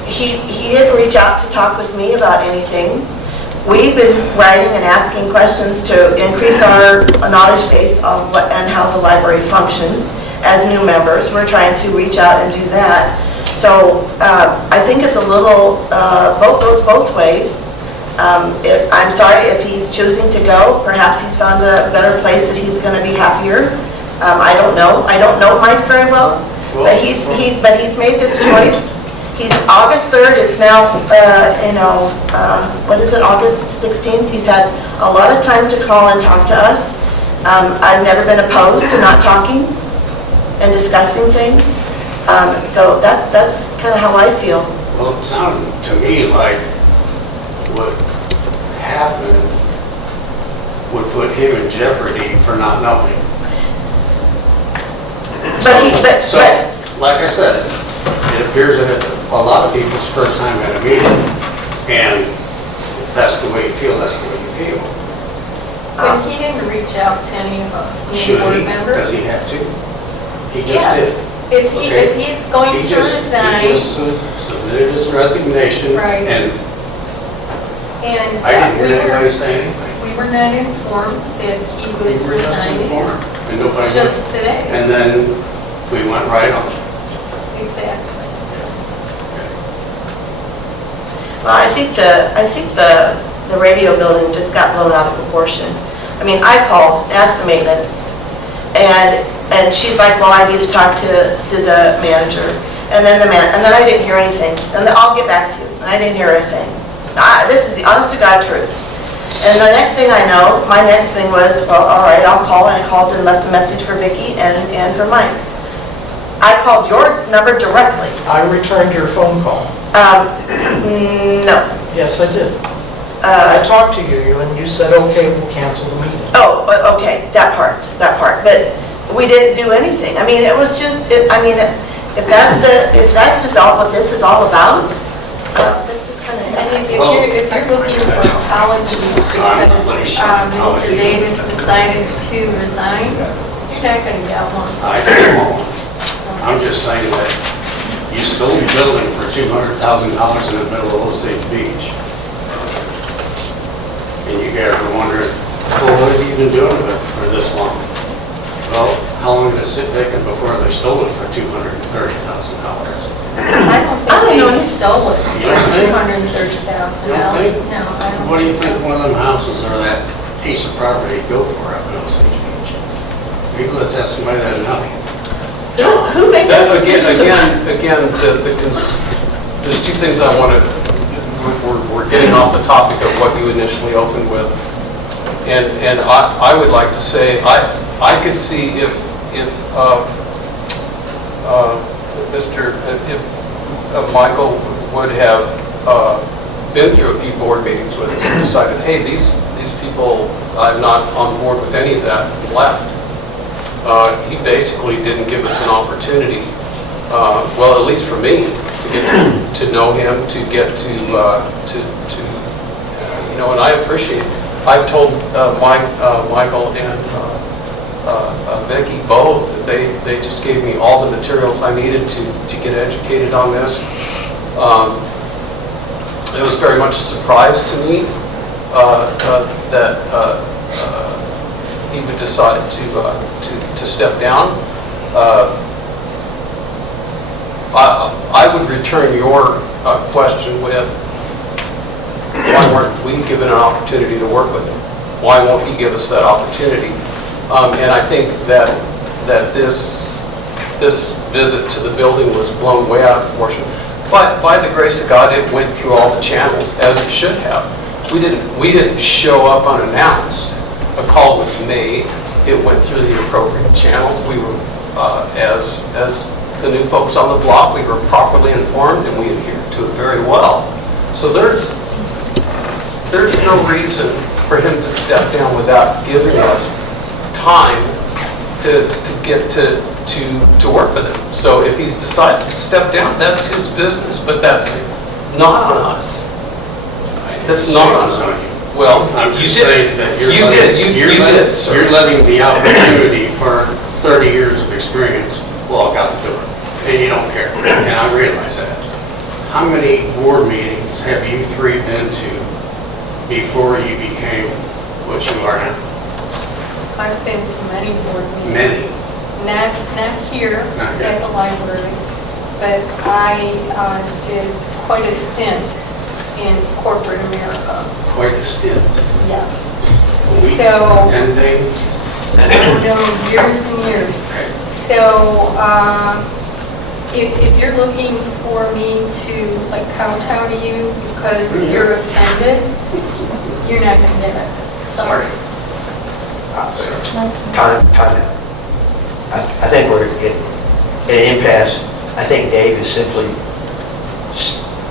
he didn't reach out to talk with me about anything. We've been writing and asking questions to increase our knowledge base of what and how the library functions as new members. We're trying to reach out and do that. So I think it's a little, goes both ways. I'm sorry if he's choosing to go. Perhaps he's found a better place that he's going to be happier. I don't know. I don't know Mike very well, but he's made this choice. He's August 3rd. It's now, what is it, August 16th? He's had a lot of time to call and talk to us. I've never been opposed to not talking and discussing things. So that's kind of how I feel. Well, it sounded to me like what happened would put him in jeopardy for not knowing. like I said, it appears that it's a lot of people's first time at a meeting, and if that's the way you feel, that's the way you feel. But he didn't reach out to any of us, new Should board he? members. Does he have to? He just Yes. did. If Okay. he's going He to just resign, submitted his resignation, Right. and and I didn't hear we anybody were, say anything. we were not informed that he We was were just resigning informed, and nobody was. just today. And then we went right on. Exactly. Well, I think the radio building just got blown out of proportion. I mean, I called, asked the maintenance, and she's like, well, I need to talk to the manager. And then I didn't hear anything. And then I'll get back to you. And I didn't hear a thing. This is the honest to God truth. And the next thing I know, my next thing was, well, all right, I'll call. And I called and left a message for Vicki and for Mike. I called your number directly. I returned your phone call. No. Yes, I did. I talked to you and you said, okay, we'll cancel the meeting. Oh, okay, that part. But we didn't do anything. I mean, it was just, if that's all what this is all about, that's just kind of I mean, sad. if you're looking for apologies because Mr. Davis decided to resign, you're not going to get one. I don't know. I'm just saying that you stole a building for $200,000 in the middle of Osage Beach. And you guys are wondering, well, what have you been doing with it for this long? Well, how long did it sit vacant before they stole it for $230,000? I don't think they stole it You don't think? for $230,000. You don't think? No, I don't. What do you think one of them houses or that piece of property go for up in Osage Beach? People that testify that nothing. Who made that decision? Again, there's two things I want to, we're getting off the topic of what you initially opened with. And I would like to say, I could see if Michael would have been through a few board meetings with us and decided, hey, these people, I'm not on board with any of that, and left. He basically didn't give us an opportunity, well, at least for me, to get to know him, to get to and I appreciate, I've told Michael and Vicki both that they just gave me all the materials I needed to get educated on this. It was very much a surprise to me that he would decide to step down. I would return your question with, why weren't we given an opportunity to work with him? Why won't he give us that opportunity? And I think that this visit to the building was blown way out of proportion. But by the grace of God, it went through all the channels as it should have. We didn't show up unannounced. A call was made. It went through the appropriate channels. We were, as the new folks on the block, we were properly informed and we adhered to it very well. So there's no reason for him to step down without giving us time to get to work with him. So if he's decided to step down, that's his business, but that's not on us. That's not on us. Well, I'm you just did. saying that You're letting the opportunity for 30 years of experience walk out the door, and you don't care, and I realize that. How many board meetings have you three been to before you became what you are now? I've been to many board meetings. Many. Not here Not here. at the library, but I did quite a stint in corporate America. Quite a stint. Yes. A week, So- 10 days? No, years and years. So if you're looking for me to like kowtow to you because you're offended, you're not going to get it. Sorry. Time out. I think we're at an impasse. I think Dave is simply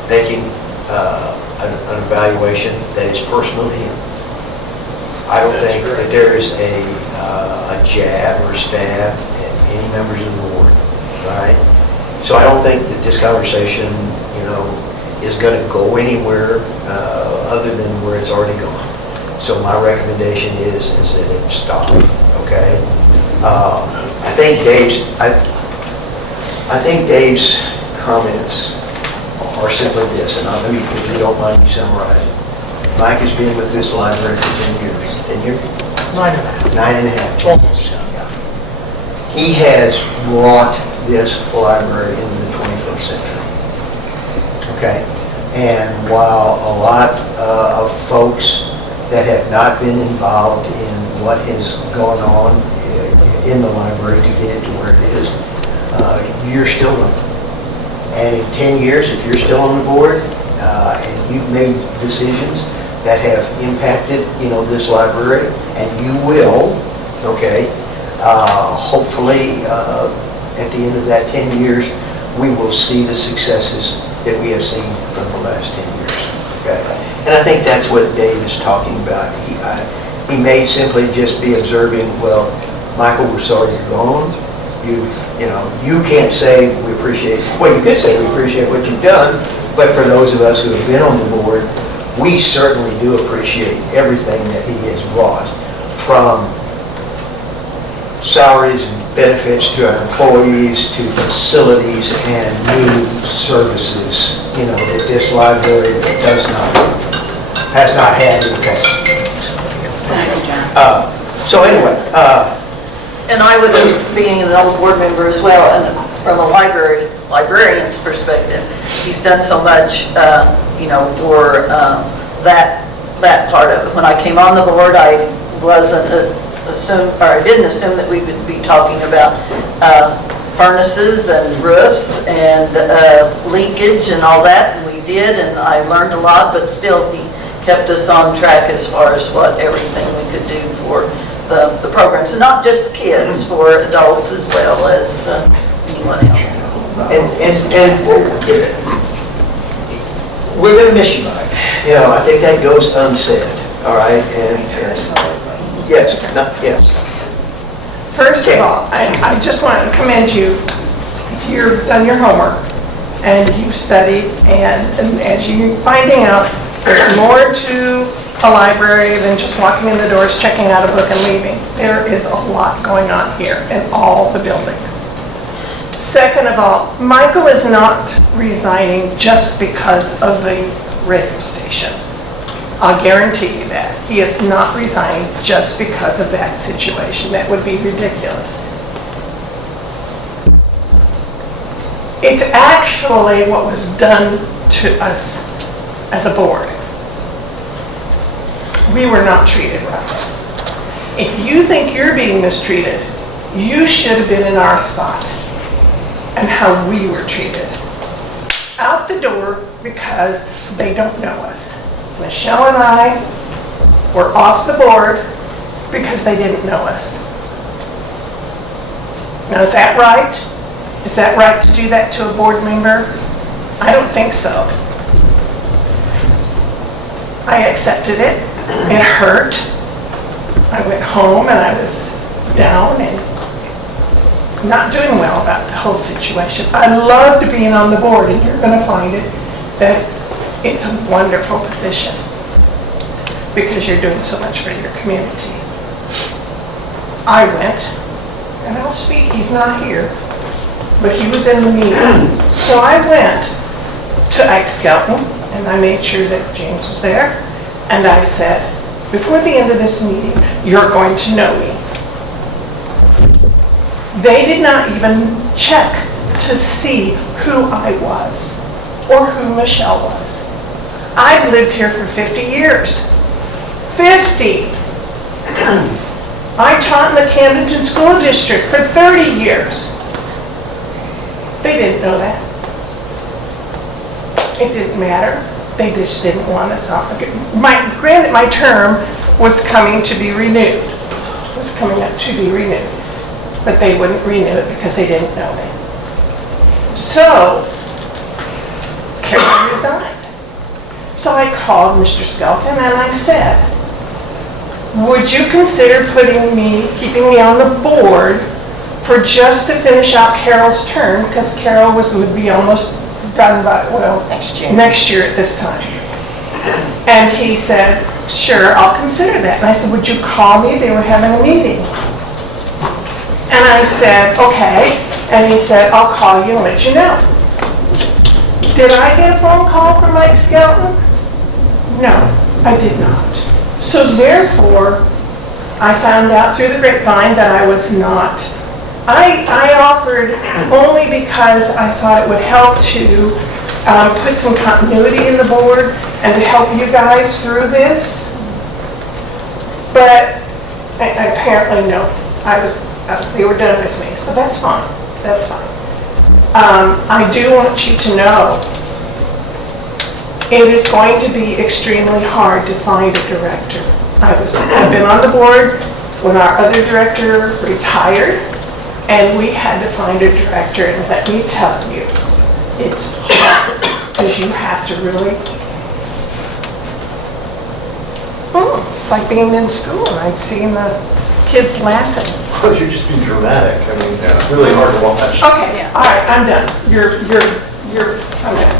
making an evaluation that is personal to him. I don't think that there is a jab or stab at any members of the board, right? So I don't think that this conversation, is going to go anywhere other than where it's already gone. So my recommendation is that it stop, okay? I think Dave's comments are simply this, and let me, if you don't mind me summarizing. Mike has been with this library for 10 years. 10 years? 9.5. 9.5. Almost. Yeah. He has brought this library into the 21st century. Okay? And while a lot of folks that have not been involved in what has gone on in the library to get it to where it is, you're still on. And in 10 years, if you're still on the board and you've made decisions that have impacted, this library, and you will, okay, hopefully at the end of that 10 years, we will see the successes that we have seen from the last 10 years. Okay? And I think that's what Dave is talking about. He may simply just be observing, well, Michael, we're sorry you're gone. You can't say we appreciate, well, you could say we appreciate what you've done, but for those of us who have been on the board, we certainly do appreciate everything that he has brought, from salaries and benefits to our employees, to facilities and new services, that this library has not had in the past. So anyway, And I would, being an old board member as well, and from a librarian's perspective, he's done so much, for that part of it. When I came on the board, I didn't assume that we would be talking about furnaces and roofs and leakage and all that, and we did, and I learned a lot, but still he kept us on track as far as what everything we could do for the programs, and not just kids, for adults as well as anyone else. And we're going to miss you, Mike. I think that goes unsaid, all right? And yes. First of all, I just want to commend you. You've done your homework and you've studied, and as you're finding out, there's more to a library than just walking in the doors, checking out a book and leaving. There is a lot going on here in all the buildings. Second of all, Michael is not resigning just because of the radio station. I'll guarantee you that. He is not resigning just because of that situation. That would be ridiculous. It's actually what was done to us as a board. We were not treated right. If you think you're being mistreated, you should have been in our spot and how we were treated. Out the door because they don't know us. Michelle and I were off the board because they didn't know us. Now, is that right? Is that right to do that to a board member? I don't think so. I accepted it. It hurt. I went home and I was down and not doing well about the whole situation. I loved being on the board, and you're going to find it that it's a wonderful position because you're doing so much for your community. I went, and I'll speak, he's not here, but he was in the meeting. So I went to Skelton, and I made sure that James was there, and I said, before the end of this meeting, you're going to know me. They did not even check to see who I was or who Michelle was. I've lived here for 50 years. 50! I taught in the Camdenton School District for 30 years. They didn't know that. It didn't matter. They just didn't want us on. Granted, my term was coming to be renewed. It was coming up to be renewed. But they wouldn't renew it because they didn't know me. So, Carol resigned. So I called Mr. Skelton and I said, would you consider keeping me on the board for just to finish out Carol's term, because Carol would be almost done by, well, next year at this time. And he said, sure, I'll consider that. And I said, would you call me? They were having a meeting. And I said, okay. And he said, I'll call you and let you know. Did I get a phone call from Mike Skelton? No, I did not. So therefore, I found out through the grapevine that I was not. I offered only because I thought it would help to put some continuity in the board and to help you guys through this. But apparently, no. They were done with me, so that's fine. That's fine. I do want you to know it is going to be extremely hard to find a director. I've been on the board when our other director retired, and we had to find a director, and let me tell you, it's hard, because you have to really, it's like being in school, and I'm seeing the kids laughing. But you're just being dramatic. I mean, it's really hard to watch. Okay, all right, I'm done. I'm done.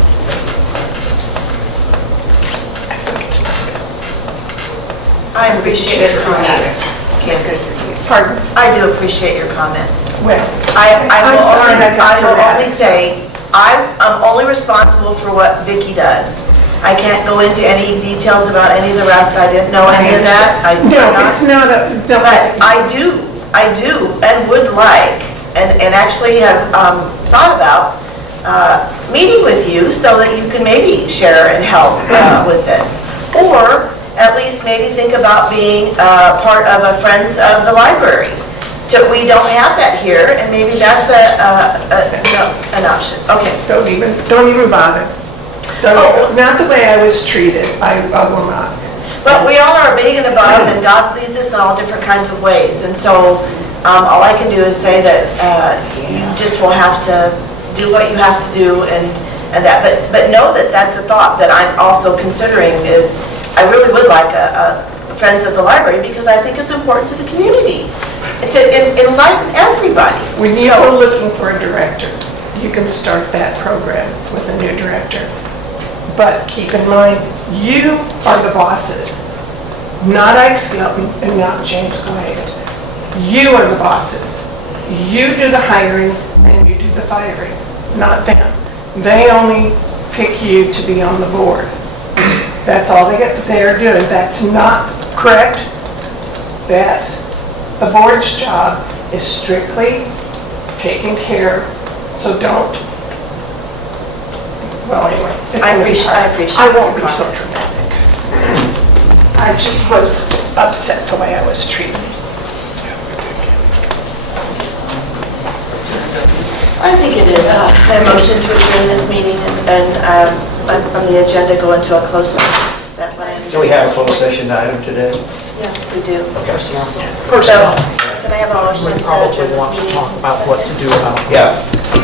I think it's time. I appreciate your comments. Pardon? I do appreciate your comments. Well, I I'm sorry I got will dramatic. only say, I'm only responsible for what Vicki does. I can't go into any details about any of the rest. I didn't know any of that. No, it's not a, But I do and would like, and actually have thought about meeting with you so that you can maybe share and help with this. Or at least maybe think about being part of a Friends of the Library. We don't have that here, and maybe that's an option. Okay. don't even bother. Not the way I was treated, I will not. But we all are big and above, and God leads us in all different kinds of ways. And so all I can do is say that you just will have to do what you have to do, and that. But know that that's a thought that I'm also considering. Is I really would like a Friends of the Library, because I think it's important to the community to enlighten everybody. When you go looking for a director, you can start that program with a new director. But keep in mind, you are the bosses, not Ike Skelton and not James Glade. You are the bosses. You do the hiring and you do the firing, not them. They only pick you to be on the board. That's all they're doing. That's not correct. That's the board's job, is strictly taking care, so don't. Well, anyway. I appreciate I won't be your so comments. dramatic. I just was upset the way I was treated. I think it is a motion to adjourn this meeting and from the agenda go into a closed session. Is that what I understand? Do we have a closed session item today? Yes, we do. Personnel. So, can I have a motion to adjourn We probably this want to meeting? talk about what to do about Yeah.